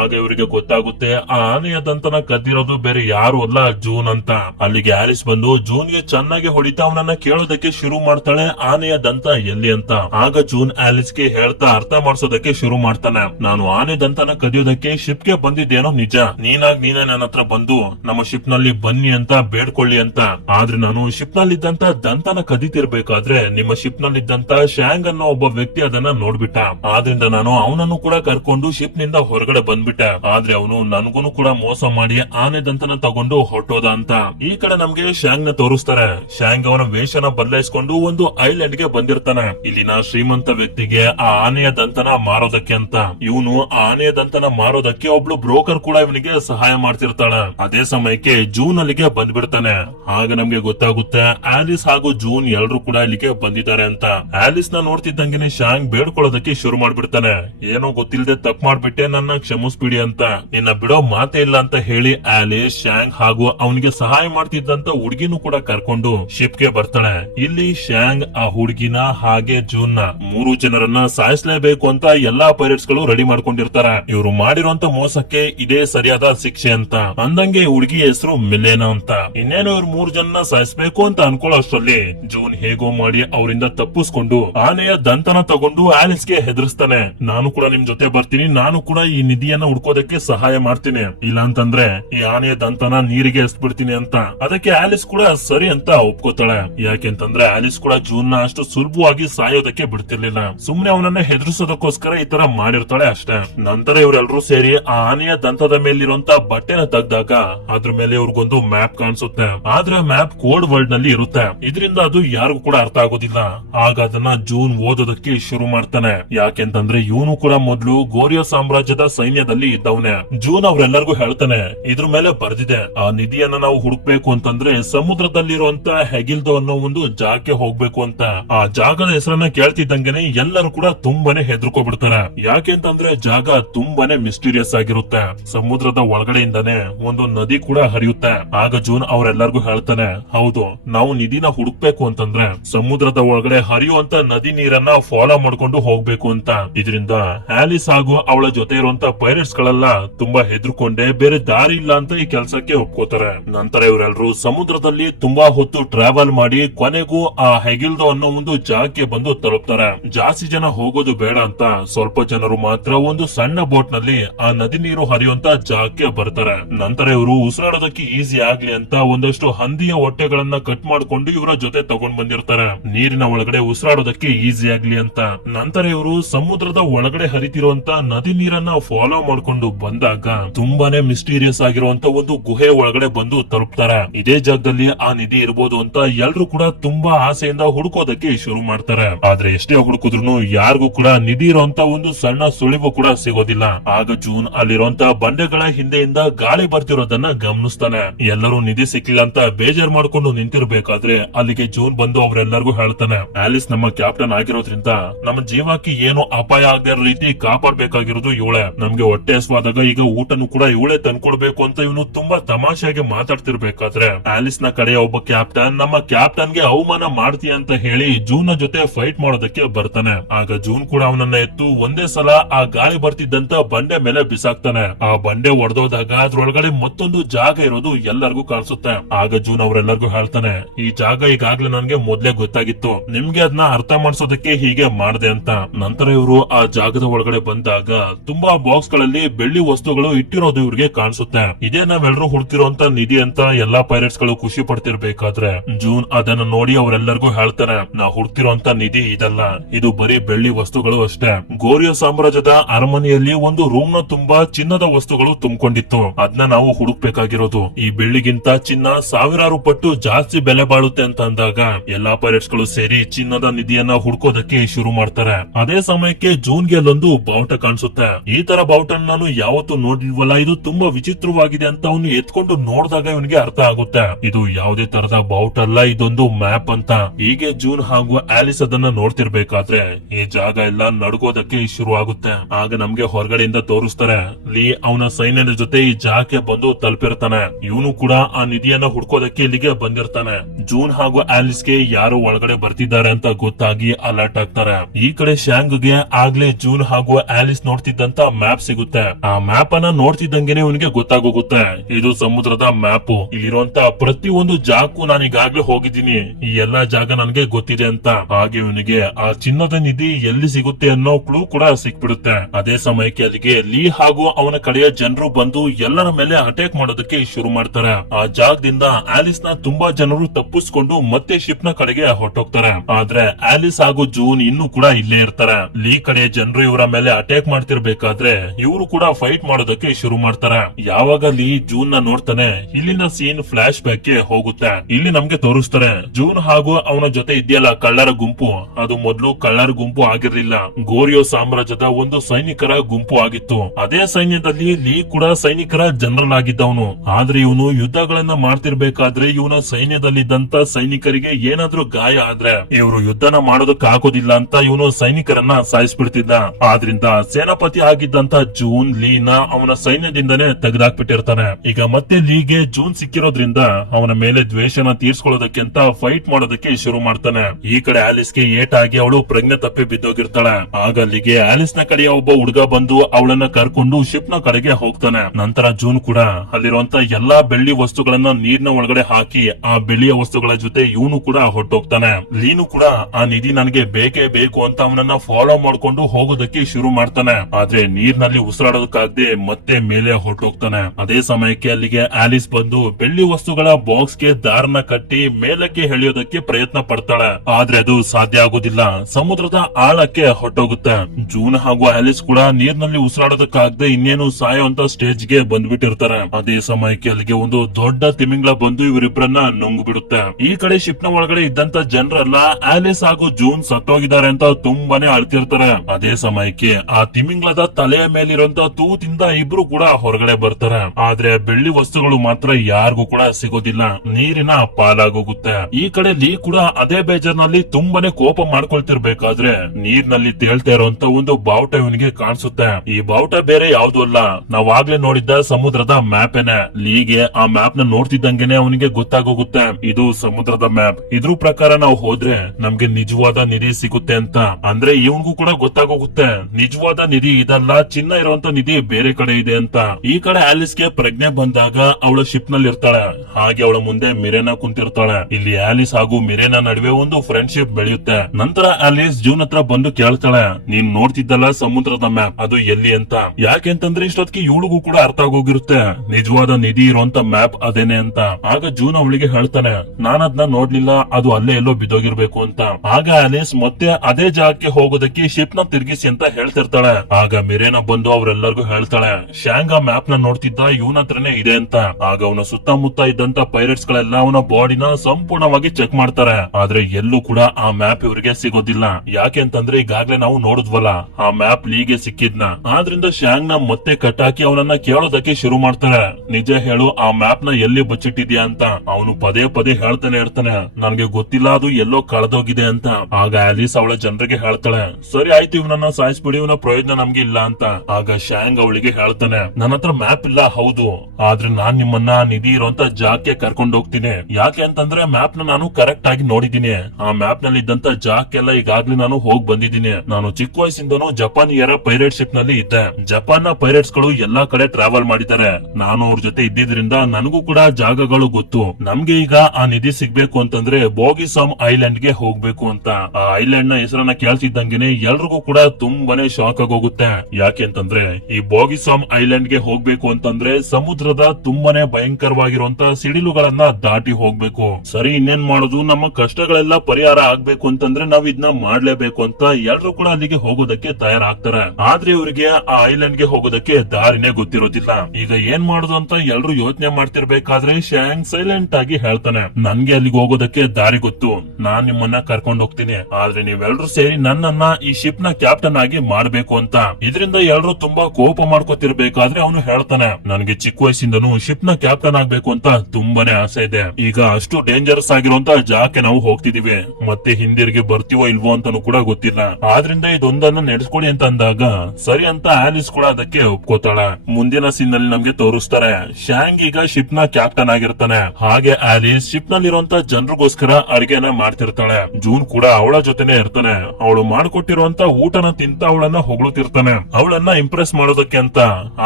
ಆಗ ಇವರಿಗೆ ಗೊತ್ತಾಗುತ್ತೆ ಆ ಆನೆಯ ದಂತನ ಕದ್ದಿರೋದು ಬೇರೆ ಯಾರು ಅಲ್ಲ ಜೂನ್ ಅಂತ. ಅಲ್ಲಿಗೆ ಆಲಿಸ್ ಬಂದು ಜೂನ್ ಗೆ ಚೆನ್ನಾಗಿ ಹೊಡಿತಾ ಅವನನ್ನ ಕೇಳೋದಕ್ಕೆ ಶುರು ಮಾಡ್ತಾಳೆ ಆನೆಯ ದಂತ ಎಲ್ಲಿ ಅಂತ. ಆಗ ಜೂನ್ ಆಲಿಸ್ ಗೆ ಹೇಳ್ತಾ ಅರ್ಥ ಮಾಡ್ಸೋದಕ್ಕೆ ಶುರು ಮಾಡ್ತಾನೆ, ನಾನು ಆನೆ ದಂತನ ಕದಿಯೋದಕ್ಕೆ ಶಿಪ್ ಗೆ ಬಂದಿದ್ದೇನೋ ನಿಜ, ನೀನೇ ನನ್ನ ಹತ್ರ ಬಂದು ನಮ್ಮ ಶಿಪ್ ನಲ್ಲಿ ಬನ್ನಿ ಅಂತ ಬೇಡ್ಕೊಳ್ಳಿ ಅಂತ. ಆದ್ರೆ ನಾನು ಶಿಪ್ ನಲ್ಲಿ ಇದ್ದಂತ ದಂತನ ಕದಿತಿರ್ಬೇಕಾದ್ರೆ ನಿಮ್ಮ ಶಿಪ್ ನಲ್ಲಿ ಇದ್ದಂತ ಶ್ಯಾಂಗ್ ಅನ್ನೋ ಒಬ್ಬ ವ್ಯಕ್ತಿ ಅದನ್ನ ನೋಡ್ಬಿಟ್ಟ. ಆದ್ರಿಂದ ನಾನು ಅವನನ್ನು ಕೂಡ ಕರ್ಕೊಂಡು ಶಿಪ್ ನಿಂದ ಹೊರಗಡೆ ಬಂದ್ಬಿಟ್ಟೆ. ಆದ್ರೆ ಅವನು ನನ್ಗೂ ಕೂಡ ಮೋಸ ಮಾಡಿ ಆನೆ ದಂತನ ತಗೊಂಡು ಹೊರಟೋದ ಅಂತ. ಈ ಕಡೆ ನಮ್ಗೆ ಶ್ಯಾಂಗ್ ನ ತೋರಿಸ್ತಾರೆ. ಶ್ಯಾಂಗ್ ಅವನ ವೇಷನ ಬದಲಾಯಿಸಿಕೊಂಡು ಒಂದು ಐಲ್ಯಾಂಡ್ ಗೆ ಬಂದಿರ್ತಾನೆ. ಇಲ್ಲಿನ ಶ್ರೀಮಂತ ವ್ಯಕ್ತಿಗೆ ಆ ಆನೆಯ ದಂತನ ಮಾರೋದಕ್ಕೆ ಅಂತ. ಇವನು ಆ ಆನೆಯ ದಂತನ ಮಾರೋದಕ್ಕೆ ಒಬ್ಳು ಬ್ರೋಕರ್ ಕೂಡ ಇವನಿಗೆ ಸಹಾಯ ಮಾಡ್ತಿರ್ತಾಳೆ. ಅದೇ ಸಮಯಕ್ಕೆ ಜೂನ್ ಅಲ್ಲಿಗೆ ಬಂದ್ಬಿಡ್ತಾನೆ. ಆಗ ನಮ್ಗೆ ಗೊತ್ತಾಗುತ್ತೆ ಆಲಿಸ್ ಹಾಗೂ ಜೂನ್ ಎಲ್ರು ಕೂಡ ಇಲ್ಲಿಗೆ ಬಂದಿದ್ದಾರೆ ಅಂತ. ಆಲಿಸ್ ನ ನೋಡ್ತಿದ್ದಂಗೆನೆ ಶ್ಯಾಂಗ್ ಬೇಡ್ಕೊಳ್ಳೋದಕ್ಕೆ ಶುರು ಮಾಡ್ಬಿಡ್ತಾನೆ, ಏನೋ ಗೊತ್ತಿಲ್ಲದೆ ತಪ್ಪು ಮಾಡ್ಬಿಟ್ಟೆ, ನನ್ನ ಕ್ಷಮಿಸ್ಬಿಡಿ ಅಂತ. ನಿನ್ನ ಬಿಡೋ ಮಾತೇ ಇಲ್ಲ ಅಂತ ಹೇಳಿ ಆಲಿಸ್ ಶ್ಯಾಂಗ್ ಹಾಗೂ ಅವನಿಗೆ ಸಹಾಯ ಮಾಡ್ತಿದ್ದಂತ ಹುಡುಗಿನೂ ಕೂಡ ಕರ್ಕೊಂಡು ಶಿಪ್ ಗೆ ಬರ್ತಾಳೆ. ಇಲ್ಲಿ ಶ್ಯಾಂಗ್ ಆ ಹುಡುಗಿನ ಹಾಗೆ ಜೂನ್ ನ 3 ಜನರನ್ನ ಸಾಯಿಸಲೇಬೇಕು ಅಂತ ಎಲ್ಲಾ ಪೈರೇಟ್ಸ್ ಗಳು ರೆಡಿ ಮಾಡ್ಕೊಂಡಿರ್ತಾರೆ. ಇವರು ಮಾಡಿರುವಂತ ಮೋಸಕ್ಕೆ ಇದೇ ಸರಿಯಾದ ಶಿಕ್ಷೆ ಅಂತ. ಅಂದಂಗೆ ಹುಡುಗಿ ಹೆಸರು ಮಿಲೇನಾ ಅಂತ. ಇನ್ನೇನು ಇವ್ರು 3 ಜನ ಸಾಯಿಸಬೇಕು ಅಂತ ಅನ್ಕೊಳ್ಳೋ ಅಷ್ಟರಲ್ಲಿ ಜೂನ್ ಹೇಗೋ ಮಾಡಿ ಅವರಿಂದ ತಪ್ಪಿಸ್ಕೊಂಡು ಆನೆಯ ದಂತನ ತಗೊಂಡು ಆಲಿಸ್ ಗೆ ಹೆದರ್ಸ್ತಾನೆ, ನಾನು ಕೂಡ ನಿಮ್ ಜೊತೆ ಬರ್ತೀನಿ, ನಾನು ಕೂಡ ಈ ನಿಧಿಯನ್ನ ಹುಡ್ಕೋದಕ್ಕೆ ಸಹಾಯ ಮಾಡ್ತೀನಿ, ಇಲ್ಲ ಅಂತಂದ್ರೆ ಈ ಆನೆಯ ದಂತನ ನೀರಿಗೆ ಎಸ್ಬಿಡ್ತೀನಿ ಅಂತ. ಅದಕ್ಕೆ ಆಲಿಸ್ ಕೂಡ ಸರಿ ಅಂತ ಒಪ್ಕೋತಾಳೆ. ಯಾಕೆಂತಂದ್ರೆ ಆಲಿಸ್ ಕೂಡ ಜೂನ್ ನ ಅಷ್ಟು ಸುಲಭವಾಗಿ ಸಾಯೋದಕ್ಕೆ ಬಿಡ್ತಿರ್ಲಿಲ್ಲ, ಸುಮ್ನೆ ಅವನನ್ನ ಹೆದರ್ಸೋದಕ್ಕೋಸ್ಕರ ಈ ತರ ಮಾಡಿರ್ತಾಳೆ ಅಷ್ಟೇ. ನಂತರ ಇವರೆಲ್ಲರೂ ಸೇರಿ ಆ ಆನೆಯ ದಂತದ ಮೇಲಿರುವಂತ ಬಟ್ಟೆನ ತೆಗ್ದಾಗ ಅದ್ರ ಮೇಲೆ ಇವ್ರಿಗೊಂದು ಮ್ಯಾಪ್ ಕಾಣಿಸುತ್ತೆ. ಆದ್ರೆ ಮ್ಯಾಪ್ ಕೋಡ್ ವರ್ಡ್ ನಲ್ಲಿ ಇರುತ್ತೆ. ಇದರಿಂದ ಅದು ಯಾರಿಗೂ ಕೂಡ ಅರ್ಥ ಆಗೋದಿಲ್ಲ. ಆಗ ಅದನ್ನ ಜೂನ್ ಓದೋದಕ್ಕೆ ಶುರು ಮಾಡ್ತಾನೆ. ಯಾಕೆಂತಂದ್ರೆ ಇವನು ಕೂಡ ಮೊದಲು ಗೋರಿಯೋ ಸಾಮ್ರಾಜ್ಯದ ಸೈನ್ಯದಲ್ಲಿ ಇದ್ದವನೇ. ಜೂನ್ ಅವ್ರೆಲ್ಲರಿಗೂ ಹೇಳ್ತಾನೆ, ಇದ್ರ ಮೇಲೆ ಬರ್ದಿದೆ, ಆ ನಿಧಿಯನ್ನ ನಾವು ಹುಡುಕ್ಬೇಕು ಅಂತಂದ್ರೆ ಸಮುದ್ರದಲ್ಲಿರುವಂತ ಹೆಗಿಲ್ದೋ ಅನ್ನೋ ಒಂದು ಜಾಗಕ್ಕೆ ಹೋಗ್ಬೇಕು ಅಂತ. ಆ ಜಾಗದ ಹೆಸರನ್ನ ಕೇಳ್ತಿದ್ದಂಗೆನೆ ಎಲ್ಲರೂ ಕೂಡ ತುಂಬಾನೇ ಹೆದರ್ಕೊಬಿಡ್ತಾರೆ. ಯಾಕೆಂತಂದ್ರೆ ಜಾಗ ತುಂಬಾನೇ ಮಿಸ್ಟೀರಿಯಸ್ ಆಗಿರುತ್ತೆ. ಸಮುದ್ರದ ಒಳಗಡೆಯಿಂದಾನೆ ಒಂದು ನದಿ ಕೂಡ ಹರಿಯುತ್ತೆ. ಆಗ ಜೂನ್ ಅವರೆಲ್ಲರಿಗೂ ಹೇಳ್ತಾನೆ, ಹೌದು, ನಾವು ನಿಧಿನ ಹುಡುಕ್ಬೇಕು ಅಂತಂದ್ರೆ ಸಮುದ್ರದ ಒಳಗಡೆ ಹರಿಯುವಂತ ನದಿ ನೀರನ್ನ ಫಾಲೋ ಮಾಡ್ಕೊಂಡು ಹೋಗ್ಬೇಕು ಅಂತ. ಇದರಿಂದ ಆಲಿಸ್ ಹಾಗೂ ಅವಳ ಜೊತೆ ಇರುವಂತ ಪೈರೇಟ್ಸ್ ಗಳೆಲ್ಲ ತುಂಬಾ ಹೆದರ್ಕೊಂಡೆ ಬೇರೆ ದಾರಿ ಇಲ್ಲ ಅಂತ ಈ ಕೆಲ್ಸಕ್ಕೆ ಒಪ್ಕೋತಾರೆ. ನಂತರ ಇವರೆಲ್ಲರೂ ಸಮುದ್ರದಲ್ಲಿ ತುಂಬಾ ಹೊತ್ತು ಟ್ರಾವೆಲ್ ಮಾಡಿ ಕೊನೆಗೂ ಆ ಹೆಗಿಲ್ದೋ ಅನ್ನೋ ಒಂದು ಜಾಗಕ್ಕೆ ಬಂದು ತಲುಪ್ತಾರೆ. ಜಾಸ್ತಿ ಜನ ಹೋಗೋದು ಬೇಡ ಅಂತ ಸ್ವಲ್ಪ ಜನರು ಮಾತ್ರ ಒಂದು ಸಣ್ಣ ಬೋಟ್ ನಲ್ಲಿ ಆ ನದಿ ನೀರು ಹರಿಯುವಂತ ಜಾಗಕ್ಕೆ ಬರ್ತಾರೆ. ನಂತರ ಇವರು ಉಸಿರಾಡೋದಕ್ಕೆ ಈಸಿ ಆಗ್ಲಿ ಅಂತ ಒಂದಷ್ಟು ಹಂದಿಯ ಹೊಟ್ಟೆಗಳನ್ನ ಕಟ್ ಮಾಡ್ಕೊಂಡು ಇವರ ಜೊತೆ ತಗೊಂಡ್ ಬಂದಿರ್ತಾರೆ, ನೀರಿನ ಒಳಗಡೆ ಉಸಿರಾಡೋದಕ್ಕೆ ಈಸಿ ಆಗ್ಲಿ ಅಂತ. ನಂತರ ಇವರು ಸಮುದ್ರದ ಒಳಗಡೆ ಹರಿತಿರುವಂತ ನದಿ ನೀರನ್ನ ಫಾಲೋ ಮಾಡ್ಕೊಂಡು ಬಂದಾಗ ತುಂಬಾನೇ ಮಿಸ್ಟೀರಿಯಸ್ ಆಗಿರುವಂತ ಒಂದು ಗುಹೆ ಒಳಗಡೆ ಬಂದು ತಲುಪ್ತಾರೆ. ಇದೇ ಜಾಗದಲ್ಲಿ ಆ ನಿಧಿ ಇರ್ಬೋದು ಅಂತ ಎಲ್ರು ಕೂಡ ತುಂಬಾ ಆಸೆಯಿಂದ ಹುಡುಕೋದಕ್ಕೆ ಶುರು ಮಾಡ್ತಾರೆ. ಆದ್ರೆ ಎಷ್ಟೇ ಹುಡುಕಿದ್ರು ಯಾರಿಗೂ ಕೂಡ ನಿಧಿ ಇರುವಂತ ಒಂದು ಸಣ್ಣ ಸುಳಿವು ಕೂಡ ಸಿಗೋದಿಲ್ಲ. ಆಗ ಜೂನ್ ಅಲ್ಲಿರುವಂತ ಬಂಡೆಗಳ ಹಿಂದೆಯಿಂದ ಗಾಳಿ ಬರ್ತಿರೋದನ್ನ ಗಮನಿಸ್ತಾನೆ. ಎಲ್ಲರೂ ನಿಧಿ ಸಿಕ್ಕಿಲ್ಲ ಅಂತ ಬೇಜಾರ್ ಮಾಡ್ಕೊಂಡು ನಿಂತಿರ್ಬೇಕಾದ್ರೆ ಅಲ್ಲಿಗೆ ಜೂನ್ ಬಂದು ಅವರೆಲ್ಲರಿಗೂ ಹೇಳ್ತಾನೆ, ಆಲಿಸ್ ನಮ್ಮ ಕ್ಯಾಪ್ಟನ್ ಆಗಿರೋದ್ರಿಂದ ನಮ್ಮ ಜೀವಕ್ಕೆ ಏನು ಅಪಾಯ ಆಗದ ರೀತಿ ಕಾಪಾಡ್ಬೇಕಾಗಿರೋದು ಇವಳೆ. ನಮ್ಗೆ ಹೊಟ್ಟೆ ಹಸ್ವಾದಾಗ ಈಗ ಊಟನು ಕೂಡ ಇವಳೆ ತಂದ್ಕೊಡ್ಬೇಕು ಅಂತ ಇವನು ತುಂಬಾ ತಮಾಷೆಯಾಗಿ ಮಾತಾಡ್ತಿರ್ಬೇಕಾದ್ರೆ ಆಲಿಸ್ ನ ಕಡೆಯ ಒಬ್ಬ ಕ್ಯಾಪ್ಟನ್ ನಮ್ಮ ಕ್ಯಾಪ್ಟನ್ ಗೆ ಅವಮಾನ ಮಾಡ್ತೀಯ ಅಂತ ಹೇಳಿ ಜೂನ್ ನ ಜೊತೆ ಫೈಟ್ ಮಾಡೋದಕ್ಕೆ ಬರ್ತಾನೆ. ಆಗ ಜೂನ್ ಕೂಡ ಅವನನ್ನ ಎತ್ತು ಒಂದೇ ಸಲ ಆ ಗಾಳಿ ಬರ್ತಿದ್ದಂತ ಬಂಡೆ ಮೇಲೆ ಬಿಸಾಕ್ತಾನೆ. ಆ ಬಂಡೆ ಒಡೆದೋದಾಗ ಅದ್ರೊಳಗಡೆ ಮತ್ತೊಂದು ಜಾಗ ಇರೋದು ಎಲ್ಲರಿಗೂ ಕಾಣಿಸುತ್ತೆ. ಆಗ ಜೂನ್ ಅವರೆಲ್ಲರಿಗೂ ಹೇಳ್ತಾನೆ, ಈ ಜಾಗ ಈಗಾಗ್ಲೇ ನನ್ಗೆ ಮೊದ್ಲೇ ಗೊತ್ತಾಗಿತ್ತು, ನಿಮ್ಗೆ ಅದನ್ನ ಅರ್ಥ ಮಾಡ್ಸೋದಕ್ಕೆ ಹೀಗೆ ಮಾಡ್ದೆ ಅಂತ. ನಂತರ ಇವರು ಆ ಜಾಗದ ಒಳಗಡೆ ಬಂದಾಗ ತುಂಬಾ ಬಾಕ್ಸ್ ಗಳಲ್ಲಿ ಬೆಳ್ಳಿ ವಸ್ತುಗಳು ಇಟ್ಟಿರೋದು ಇವ್ರಿಗೆ ಕಾಣಿಸುತ್ತೆ. ಇದೇ ನಾವೆಲ್ಲರೂ ಹುಡ್ತಿರೋಂತ ನಿಧಿ ಅಂತ ಎಲ್ಲಾ ಪೈರೇಟ್ಸ್ ಗಳು ಖುಷಿ ಪಡ್ತಿರ್ಬೇಕಾದ್ರೆ ಜೂನ್ ಅದನ್ನ ನೋಡಿ ಅವರೆಲ್ಲರಿಗೂ ಹೇಳ್ತಾರೆ, ನಾ ಹುಡ್ತಿರೋಂತ ನಿಧಿ ಇದಲ್ಲ, ಇದು ಬರೀ ಬೆಳ್ಳಿ ವಸ್ತುಗಳು ಅಷ್ಟೇ. ಗೋರಿಯೋ ಸಾಮ್ರಾಜ್ಯದ ಅರಮನೆಯಲ್ಲಿ ಒಂದು ರೂಮ್ ನ ತುಂಬಾ ಚಿನ್ನದ ವಸ್ತುಗಳು ತುಂಬಿಕೊಂಡಿತ್ತು, ಅದನ್ನ ನಾವು ಹುಡುಕ್ಬೇಕಾಗಿರೋದು. ಈ ಬೆಳ್ಳಿಗಿಂತ ಚಿನ್ನ ಸಾವಿರಾರು ಪಟ್ಟು ಜಾಸ್ತಿ ಬೆಲೆ ಬಾಳುತ್ತೆ ಅಂತ ಅಂದಾಗ ಎಲ್ಲಾ ಪೈರೇಟ್ಸ್ ಗಳು ಸೇರಿ ಚಿನ್ನದ ನಿಧಿಯನ್ನ ಹುಡ್ಕೋದಕ್ಕೆ ಶುರು ಮಾಡ್ತಾರೆ. ಅದೇ ಸಮಯಕ್ಕೆ ಜೂನ್ಗೆ ಅಲ್ಲೊಂದು ಬಾವುಟ ಕಾಣಿಸುತ್ತೆ. ಈ ತರ ಬಾವುಟ ನಾನು ಯಾವತ್ತೂ ನೋಡಿಲ್ವಲ್ಲ, ಇದು ತುಂಬಾ ವಿಚಿತ್ರವಾಗಿದೆ ಅಂತ ಅವನು ಎತ್ಕೊಂಡು ನೋಡಿದಾಗ ಇವನಿಗೆ ಅರ್ಥ ಆಗುತ್ತೆ, ಇದು ಯಾವುದೇ ತರದ ಬಾವುಟ ಅಲ್ಲ, ಇದೊಂದು ಮ್ಯಾಪ್ ಅಂತ. ಹೀಗೆ ಜೂನ್ ಹಾಗೂ ಆಲಿಸ್ ಅದನ್ನ ನೋಡ್ತಿರ್ಬೇಕಾದ್ರೆ ಈ ಜಾಗ ಎಲ್ಲ ನಡ್ಗೋದಕ್ಕೆ ಶುರು ಆಗುತ್ತೆ. ಆಗ ನಮ್ಗೆ ಹೊರಗಡೆಯಿಂದ ತೋರಿಸ್ತಾರೆ, ಲೀ ಅವನ ಸೈನ್ಯದ ಜೊತೆ ಈ ಜಾಗಕ್ಕೆ ಬಂದು ತಲುಪಿರ್ತಾನೆ. ಇವನು ಕೂಡ ಆ ನಿಧಿಯನ್ನ ಹುಡ್ಕೋದಕ್ಕೆ ಇಲ್ಲಿಗೆ ಬಂದಿರ್ತಾನೆ. ಜೂನ್ ಹಾಗೂ ಆಲಿಸ್ಗೆ ಯಾರು ಒಳಗಡೆ ಬರ್ತಿದ್ದಾರೆ ಅಂತ ಗೊತ್ತಾಗಿ ಅಲರ್ಟ್ ಆಗ್ತಾರೆ. ಈ ಕಡೆ ಶ್ಯಾಂಗ್ಗೆ ಆಗ್ಲೇ ಜೂನ್ ಹಾಗೂ ಆಲಿಸ್ ನೋಡ್ತಿದ್ದಂತ ಮ್ಯಾಪ್ ಸಿಗುತ್ತೆ. ಆ ಮ್ಯಾಪ್ ಅನ್ನ ನೋಡ್ತಿದ್ದಂಗೆನೆ ಇವನಿಗೆ ಗೊತ್ತಾಗೋಗುತ್ತೆ, ಇದು ಸಮುದ್ರದ ಮ್ಯಾಪ್. ಇಲ್ಲಿರುವಂತ ಪ್ರತಿ ಒಂದು ಜಾಗಕ್ಕೂ ನಾನು ಈಗಾಗ್ಲೇ ಹೋಗಿದ್ದೀನಿ, ಈ ಎಲ್ಲಾ ಜಾಗ ನನ್ಗೆ ಗೊತ್ತಿದೆ ಅಂತ. ಹಾಗೆ ಇವನಿಗೆ ಆ ಚಿನ್ನದ ನಿಧಿ ಎಲ್ಲಿ ಸಿಗುತ್ತೆ ಅನ್ನೋ ಕ್ಲೂ ಕೂಡ ಸಿಕ್ಬಿಡುತ್ತೆ. ಅದೇ ಸಮಯಕ್ಕೆ ಅಲ್ಲಿಗೆ ಲೀ ಹಾಗೂ ಅವನ ಕಡೆಯ ಜನರು ಬಂದು ಎಲ್ಲರ ಮೇಲೆ ಅಟ್ಯಾಕ್ ಮಾಡೋದಕ್ಕೆ ಶುರು ಮಾಡ್ತಾರೆ. ಆ ಜಾಗದಿಂದ ಆಲಿಸ್ ನ ತುಂಬಾ ಜನರು ತಪ್ಪಿಸ್ಕೊಂಡು ಮತ್ತೆ ಶಿಪ್ ನ ಕಡೆಗೆ ಹೊರಟೋಗ್ತಾರೆ. ಆದ್ರೆ ಆಲಿಸ್ ಹಾಗೂ ಜೂನ್ ಇನ್ನೂ ಕೂಡ ಇಲ್ಲೇ ಇರ್ತಾರೆ. ಲೀ ಕಡೆ ಜನರು ಇವರ ಮೇಲೆ ಅಟ್ಯಾಕ್ ಮಾಡ್ತಿರ್ಬೇಕಾದ್ರೆ ಇವರು ಕೂಡ ಫೈಟ್ ಮಾಡೋದಕ್ಕೆ ಶುರು ಮಾಡ್ತಾರೆ. ಯಾವಾಗ ಲೀ ಜೂನ್ ನ ನೋಡ್ತಾನೆ, ಇಲ್ಲಿನ ಸೀನ್ ಫ್ಲಾಶ್ ಬ್ಯಾಕ್ ಗೆ ಹೋಗುತ್ತೆ. ಇಲ್ಲಿ ನಮ್ಗೆ ತೋರಿಸ್ತಾರೆ, ಜೂನ್ ಹಾಗೂ ಅವನ ಜೊತೆ ಇದೆಯಲ್ಲ ಕಳ್ಳರ ಗುಂಪು, ಅದು ಮೊದಲು ಕಳ್ಳರ ಗುಂಪು ಆಗಿರ್ಲಿಲ್ಲ, ಗೋರಿಯೋ ಸಾಮ್ರಾಜ್ಯದ ಒಂದು ಸೈನಿಕರ ಗುಂಪು ಆಗಿತ್ತು. ಅದೇ ಸೈನ್ಯದಲ್ಲಿ ಲೀ ಕೂಡ ಸೈನಿಕರ ಜನರಲ್ ಆಗಿದ್ದವನು. ಆದ್ರೆ ಇವನು ಯುದ್ಧಗಳನ್ನ ಮಾಡ್ತಿರ್ಬೇಕಾದ್ರೆ ಇವನ ಸೈನ್ಯದಲ್ಲಿದ್ದಂತ ಸೈನಿಕರಿಗೆ ಏನಾದ್ರೂ ಗಾಯ ಆದ್ರೆ ಇವರು ಯುದ್ಧನ ಮಾಡೋದಕ್ಕೆ ಆಗೋದಿಲ್ಲ ಅಂತ ಇವನು ಸೈನಿಕರನ್ನ ಸಾಯಿಸ್ಬಿಡ್ತಿದ್ದ. ಆದ್ರಿಂದ ಸೇನಾಪತಿ ಆಗಿದ್ದಂತ ಜೂನ್ ಲೀನ ಅವನ ಸೈನ್ಯದಿಂದನೇ ತೆಗೆದಾಕ್ಬಿಟ್ಟಿರ್ತಾನೆ. ಈಗ ಮತ್ತೆ ಲೀಗೆ ಜೂನ್ ಸಿಕ್ಕಿರೋದ್ರಿಂದ ಅವನ ಮೇಲೆ ದ್ವೇಷನ ತೀರ್ಸ್ಕೊಳ್ಳೋದಕ್ಕೆ ಅಂತ ಫೈಟ್ ಮಾಡೋದಕ್ಕೆ ಶುರು ಮಾಡ್ತಾನೆ. ಈ ಕಡೆ ಆಲಿಸ್ಗೆ ಏಟಾಗಿ ಅವಳು ಪ್ರಜ್ಞೆ ತಪ್ಪಿ ಬಿದ್ದೋಗಿರ್ತಾಳೆ. ಆಗ ಅಲ್ಲಿಗೆ ಆಲಿಸ್ ನ ಕಡೆಯ ಒಬ್ಬ ಹುಡುಗ ಬಂದು ಅವಳನ್ನ ಕರ್ಕೊಂಡು ಶಿಪ್ ನ ಕಡೆಗೆ ಹೋಗ್ತಾನೆ. ನಂತರ ಜೂನ್ ಕೂಡ ಅಲ್ಲಿರುವಂತ ಎಲ್ಲಾ ಬೆಳ್ಳಿ ವಸ್ತುಗಳನ್ನ ನೀರಿನ ಒಳಗಡೆ ಹಾಕಿ ಆ ಬೆಳ್ಳಿಯ ವಸ್ತುಗಳ ಜೊತೆ ಇವನು ಕೂಡ ಹೊರಟೋಗ್ತಾನೆ. ಲೀನು ಕೂಡ ಆ ನಿಧಿ ನನಗೆ ಬೇಕೇ ಬೇಕು ಅಂತ ಅವನನ್ನ ಫಾಲೋ ಮಾಡ್ಕೊಂಡು ಹೋಗೋದಕ್ಕೆ ಶುರು ಮಾಡ್ತಾನೆ. ಆದ್ರೆ ನೀರ್ನಲ್ಲಿ ಉಸಿರಾಡೋದಕ್ಕಾಗದೆ ಮತ್ತೆ ಮೇಲೆ ಹೊರಟೋಗ್ತಾನೆ. ಅದೇ ಸಮಯಕ್ಕೆ ಅಲ್ಲಿಗೆ ಆಲಿಸ್ ಬಂದು ಬೆಳ್ಳಿ ವಸ್ತುಗಳ ಬಾಕ್ಸ್ ಗೆ ದಾರನ ಕಟ್ಟಿ ಮೇಲಕ್ಕೆ ಎಳೆಯೋದಕ್ಕೆ ಪ್ರಯತ್ನ ಪಡ್ತಾಳೆ. ಆದ್ರೆ ಅದು ಸಾಧ್ಯ ಆಗುದಿಲ್ಲ, ಸಮುದ್ರದ ಆಳಕ್ಕೆ ಹೊರಟೋಗುತ್ತೆ. ಜೂನ್ ಹಾಗೂ ಆಲಿಸ್ ಕೂಡ ಕೂಡ ನೀರ್ನಲ್ಲಿ ಉಸಿರಾಡೋದಕ್ಕಾಗದೆ ಇನ್ನೇನು ಸಾಯೋಂತ ಸ್ಟೇಜ್ಗೆ ಬಂದ್ಬಿಟ್ಟಿರ್ತಾರೆ. ಅದೇ ಸಮಯಕ್ಕೆ ಅಲ್ಲಿಗೆ ಒಂದು ದೊಡ್ಡ ತಿಮಿಂಗ್ಲ ಬಂದು ಇವರಿಬ್ಬರನ್ನ ನುಂಗು ಬಿಡುತ್ತೆ. ಈ ಕಡೆ ಶಿಪ್ ನ ಒಳಗಡೆ ಇದ್ದಂತ ಜನರೆಲ್ಲ ಆಲಿಸ್ ಹಾಗೂ ಜೂನ್ ಸತ್ತೋಗಿದ್ದಾರೆ ಅಂತ ತುಂಬಾನೇ ಅಳ್ತಿರ್ತಾರೆ. ಅದೇ ಸಮಯಕ್ಕೆ ಆ ತಿಮಿಂಗ್ಲದ ತಲೆಯ ಮೇಲಿರುವಂತ ತೂತಿಂದ ಇಬ್ರು ಕೂಡ ಹೊರಗಡೆ ಬರ್ತಾರೆ. ಆದ್ರೆ ಬೆಳ್ಳಿ ವಸ್ತುಗಳು ಮಾತ್ರ ಯಾರಿಗೂ ಕೂಡ ಸಿಗೋದಿಲ್ಲ, ನೀರಿನ ಪಾಲಾಗೋಗುತ್ತೆ. ಈ ಕಡೆ ಲೀ ಕೂಡ ಅದೇ ಬೇಜಾರ್ನಲ್ಲಿ ತುಂಬಾನೇ ಕೋಪ ಮಾಡ್ಕೊಳ್ತಿರ್ಬೇಕಾದ್ರೆ ನೀರ್ನಲ್ಲಿ ತೇಳ್ತಾ ಇರುವಂತ ಒಂದು ಬಾವುಟ ಇವನಿಗೆ ಕಾಣಿಸುತ್ತೆ. ಈ ಬಾವುಟ ಬೇರೆ ಯಾವ್ದು ಅಲ್ಲ, ನಾವ್ ಆಗ್ಲೇ ನೋಡಿದ್ದ ಸಮುದ್ರದ ಮ್ಯಾಪ್ ಏನೆ. ಲೀಗೆ ಆ ಮ್ಯಾಪ್ ನ ನೋಡ್ತಿದ್ದಂಗೆನೆ ಅವನಿಗೆ ಗೊತ್ತಾಗೋಗುತ್ತೆ ಇದು ಸಮುದ್ರದ ಮ್ಯಾಪ್. ಇದ್ರ ಪ್ರಕಾರ ನಾವು ಹೋದ್ರೆ ನಮ್ಗೆ ನಿಜವಾದ ನಿಧಿ ಸಿಗುತ್ತೆ ಅಂತ. ಅಂದ್ರೆ ಇವನ್ಗೂ ಕೂಡ ಗೊತ್ತಾಗೋಗುತ್ತೆ ನಿಜವಾದ ನಿಧಿ ಇದಲ್ಲ, ಚಿನ್ನ ಇರುವಂತ ನಿಧಿ ಬೇರೆ ಕಡೆ ಇದೆ ಅಂತ. ಈ ಕಡೆ ಆಲಿಸ್ಗೆ ಪ್ರಜ್ಞೆ ಬಂದಾಗ ಅವಳ ಶಿಪ್ ನಲ್ಲಿ ಇರ್ತಾಳೆ. ಹಾಗೆ ಅವಳ ಮುಂದೆ ಮಿರೇನಾ ಕುಂತಿರ್ತಾಳೆ. ಇಲ್ಲಿ ಆಲಿಸ್ ಹಾಗೂ ಮಿರೇನಾ ನಡುವೆ ಒಂದು ಫ್ರೆಂಡ್ಶಿಪ್ ಬೆಳೆಯುತ್ತೆ. ನಂತರ ಆಲಿಸ್ ಜೂನ್ ಹತ್ರ ಬಂದು ಕೇಳ್ತಾಳೆ, ನೀನ್ ನೋಡ್ತಿದ್ದಲ್ಲ ಸಮುದ್ರದ ಮ್ಯಾಪ್ ಅದು ಎಲ್ಲಿ ಅಂತ. ಯಾಕೆಂತಂದ್ರೆ ಇಷ್ಟೊತ್ತಿಗೆ ಇವಳಿಗೂ ಕೂಡ ಅರ್ಥ ಆಗೋಗಿರುತ್ತೆ ನಿಜವಾದ ನಿಧಿ ಇರುವಂತ ಮ್ಯಾಪ್ ಅದೇನೆ ಅಂತ. ಆಗ ಜೂನ್ ಅವಳಿಗೆ ಹೇಳ್ತಾನೆ, ನಾನ್ ಅದನ್ನ ನೋಡ್ಲಿಲ್ಲ, ಅದು ಅಲ್ಲೇ ಎಲ್ಲೋ ಬಿದ್ದೋಗಿರ್ಬೇಕು ಅಂತ. ಆಗ ಆಲಿಸ್ ಮತ್ತೆ ಅದೇ ಜಾಗಕ್ಕೆ ಹೋಗೋದಕ್ಕೆ ಶಿಪ್ ನ ತಿರ್ಗಿಸಿ ಅಂತ ಹೇಳ್ತಿರ್ತಾಳೆ. ಆಗ ಮಿರೇನಾ ಬಂದು ಅವರೆಲ್ಲರಿಗೂ ಹೇಳ್ತಾಳೆ, ಶ್ಯಾಂಗ್ ಆ ಮ್ಯಾಪ್ ನ ನೋಡ್ತಿದ್ದ ಇವನ ಹತ್ರನೇ ಇದೆ ಅಂತ. ಆಗ ಅವನ ಸುತ್ತಮುತ್ತ ಇದ್ದಂತ ಪೈರೇಟ್ಸ್ ಗಳೆಲ್ಲ ಅವನ ಬಾಡಿನ ಸಂಪೂರ್ಣವಾಗಿ ಚೆಕ್ ಮಾಡ್ತಾರೆ. ಆದ್ರೆ ಎಲ್ಲೂ ಕೂಡ ಆ ಮ್ಯಾಪ್ ಇವರಿಗೆ ಸಿಗೋದಿಲ್ಲ. ಯಾಕೆ ಅಂತಂದ್ರೆ ಈಗಾಗ್ಲೇ ನಾವು ನೋಡಿದ್ವಲ್ಲ ಆ ಮ್ಯಾಪ್ ಲೀಗೆ ಸಿಕ್ಕಿದ್ನ. ಆದ್ರಿಂದ ಶ್ಯಾಂಗ್ ನ ಮತ್ತೆ ಕಟ್ಟಾಕಿ ಅವನನ್ನ ಕೇಳೋದಕ್ಕೆ ಶುರು ಮಾಡ್ತಾರೆ. ನಿಜ ಹೇಳು, ಆ ಮ್ಯಾಪ್ ನ ಎಲ್ಲಿ ಬಚ್ಚಿಟ್ಟಿದ್ಯಾ ಅಂತ. ಅವನು ಪದೇ ಪದೇ ಹೇಳ್ತಾನೆ ಇರ್ತಾನೆ, ನನ್ಗೆ ಗೊತ್ತಿಲ್ಲ, ಅದು ಎಲ್ಲೋ ಕಳೆದೋಗಿದೆ ಅಂತ. ಆಗ ಆಲಿಸ್ ಅವಳ ಜನರಿಗೆ ಹೇಳ್ತಾಳೆ, ಸರಿ ಆಯ್ತು, ಇವನನ್ನ ಸಾಯಿಸ್ಬಿಡಿ, ಇವನ ಪ್ರಯೋಜನ ನಮ್ಗೆ ಇಲ್ಲ ಅಂತ. ಆಗ ಶ್ಯಾಂಗ್ ಅವಳಿಗೆ ಹೇಳ್ತಾನೆ, ನನ್ನ ಹತ್ರ ಮ್ಯಾಪ್ ಇಲ್ಲ ಹೌದು, ಆದ್ರೆ ನಾನ್ ನಿಮ್ಮನ್ನ ನಿಧಿ ಇರುವಂತ ಜಾಗಕ್ಕೆ ಕರ್ಕೊಂಡು ಹೋಗ್ತೀನಿ. ಯಾಕೆ ಅಂತಂದ್ರೆ ಮ್ಯಾಪ್ ನ ನಾನು ಕರೆಕ್ಟ್ ಆಗಿ ನೋಡಿದೀನಿ. ಆ ಮ್ಯಾಪ್ ನಲ್ಲಿ ಇದ್ದಂತ ಜಾಗಕ್ಕೆಲ್ಲ ಈಗಾಗ್ಲೇ ನಾನು ಹೋಗಿ ಬಂದಿದ್ದೀನಿ. ನಾನು ಚಿಕ್ಕ ವಯಸ್ಸಿಂದನೂ ಜಪಾನಿಯರ ಪೈರೇಟ್ ಶಿಪ್ ನಲ್ಲಿ ಇದ್ದೆ. ಜಪಾನ್ ನ ಪೈರೇಟ್ಸ್ ಗಳು ಎಲ್ಲಾ ಕಡೆ ಟ್ರಾವೆಲ್ ಮಾಡಿದ್ದಾರೆ. ನಾನು ಅವ್ರ ಜೊತೆ ಇದ್ದಿದ್ರಿಂದ ನನಗೂ ಕೂಡ ಜಾಗಗಳು ಗೊತ್ತು. ನಮ್ಗೆ ಈಗ ಆ ನಿಧಿ ಸಿಗ್ಬೇಕು ಅಂತಂದ್ರೆ ಬೋಗಿಸಾಮ್ ಐಲ್ಯಾಂಡ್ ಗೆ ಹೋಗ್ಬೇಕು ಅಂತ. ಆ ಐಲ್ಯಾಂಡ್ ನ ಹೆಸರನ್ನ ಕೇಳ್ತಿದ್ದಂಗೆನೆ ಎಲ್ರಿಗೂ ಕೂಡ ತುಂಬಾನೇ ಶಾಕ್ ಆಗೋಗುತ್ತೆ. ಯಾಕೆ ಅಂತಂದ್ರೆ ಈ ಬೋಗಿಸಾಮ್ ಐಲ್ಯಾಂಡ್ ಗೆ ಹೋಗ್ಬೇಕು ಅಂತಂದ್ರೆ ಸಮುದ್ರದ ತುಂಬಾನೇ ಭಯಂಕರವಾಗಿರುವಂತ ಸಿಡಿಲುಗಳನ್ನ ದಾಟಿ ಹೋಗ್ಬೇಕು. ಸರಿ, ಇನ್ನೇನ್ ಮಾಡೋದು, ನಮ್ಮ ಕಷ್ಟಗಳೆಲ್ಲ ಪರಿಹಾರ ಆಗ್ಬೇಕು ಅಂತಂದ್ರೆ ನಾವ್ ಇದನ್ನ ಮಾಡ್ಲೇಬೇಕು ಅಂತ ಎಲ್ರು ಕೂಡ ಅಲ್ಲಿಗೆ ಹೋಗೋದಕ್ಕೆ ತಯಾರಾಗ್ತಾರೆ. ಆದ್ರೆ ಇವರಿಗೆ ಆ ಐಲ್ಯಾಂಡ್ ಗೆ ಹೋಗೋದಕ್ಕೆ ದಾರಿನೇ ಗೊತ್ತಿರೋದಿಲ್ಲ. ಈಗ ಏನ್ ಮಾಡೋದು ಅಂತ ಎಲ್ರು ಯೋಚನೆ ಮಾಡ್ತಿರ್ಬೇಕಾದ್ರೆ ಶ್ಯಾಂಗ್ ಸೈಲೆಂಟ್ ಆಗಿ ಹೇಳ್ತಾನೆ, ನನ್ಗೆ ಅಲ್ಲಿಗೆ ಹೋಗೋದಕ್ಕೆ ದಾರಿ ಗೊತ್ತು, ನಾನ್ ನಿಮ್ಮನ್ನ ಕರ್ಕೊಂಡು ಹೋಗ್ತೀನಿ. ಆದ್ರೆ ನೀವೆಲ್ರು ಸೇರಿ ನನ್ನನ್ನ ಈ ಶಿಪ್ ನ ಕ್ಯಾಪ್ಟನ್ ಆಗಿ ಮಾಡ್ಬೇಕು ಅಂತ. ಇದರಿಂದ ಎಲ್ರು ತುಂಬಾ ಕೋಪ ಮಾಡ್ಕೊತಿರ್ಬೇಕಾದ್ರೆ ಅವನು ಹೇಳ್ತಾನೆ, ನನಗೆ ಚಿಕ್ಕ ವಯಸ್ಸಿಂದನೂ ಶಿಪ್ ನ ಕ್ಯಾಪ್ಟನ್ ಆಗ್ಬೇಕು ಅಂತ ತುಂಬಾನೇ ಆಸೆ ಇದೆ. ಈಗ ಅಷ್ಟು ಡೇಂಜರಸ್ ಆಗಿರುವಂತ ಜಾಗಕ್ಕೆ ನಾವು ಹೋಗ್ತಿದೀವಿ, ಮತ್ತೆ ಹಿಂದಿರುಗಿ ಬರ್ತೀವೋ ಇಲ್ವೋ ಅಂತಾನು ಕೂಡ ಗೊತ್ತಿಲ್ಲ. ಆದ್ರಿಂದ ಇದೊಂದನ್ನ ನಡೆಸ್ಕೊಡಿ ಅಂತ ಅಂದಾಗ ಸರಿ ಅಂತ ಆಲಿಸ್ ಕೂಡ ಅದಕ್ಕೆ ಒಪ್ಕೋತಾಳೆ. ಮುಂದಿನ ಸೀನ್ ನಲ್ಲಿ ನಮ್ಗೆ ತೋರಿಸ್ತಾರೆ, ಶ್ಯಾಂಗ್ ಈಗ ಶಿಪ್ ನ ಕ್ಯಾಪ್ಟನ್ ಆಗಿರ್ತಾನೆ. ಹಾಗೆ ಆಲಿಸ್ ಶಿಪ್ ನಲ್ಲಿರುವಂತ ಜನರಿಗೋಸ್ಕರ ಅಡಿಗೆನ ಮಾಡ್ತಿರ್ತಾಳೆ. ಜೂನ್ ಕೂಡ ಅವಳ ಜೊತೆನೆ ಇರ್ತಾನೆ. ಅವಳು ಮಾಡ್ಕೊಟ್ಟಿರುವಂತ ಊಟನ ತಿಂತ ಅವಳನ್ನ ಹೊಗಳುತ್ತಿರ್ತಾನೆ, ಅವಳನ್ನ ಇಂಪ್ರೆಸ್ ಮಾಡೋದಕ್ಕೆ ಅಂತ.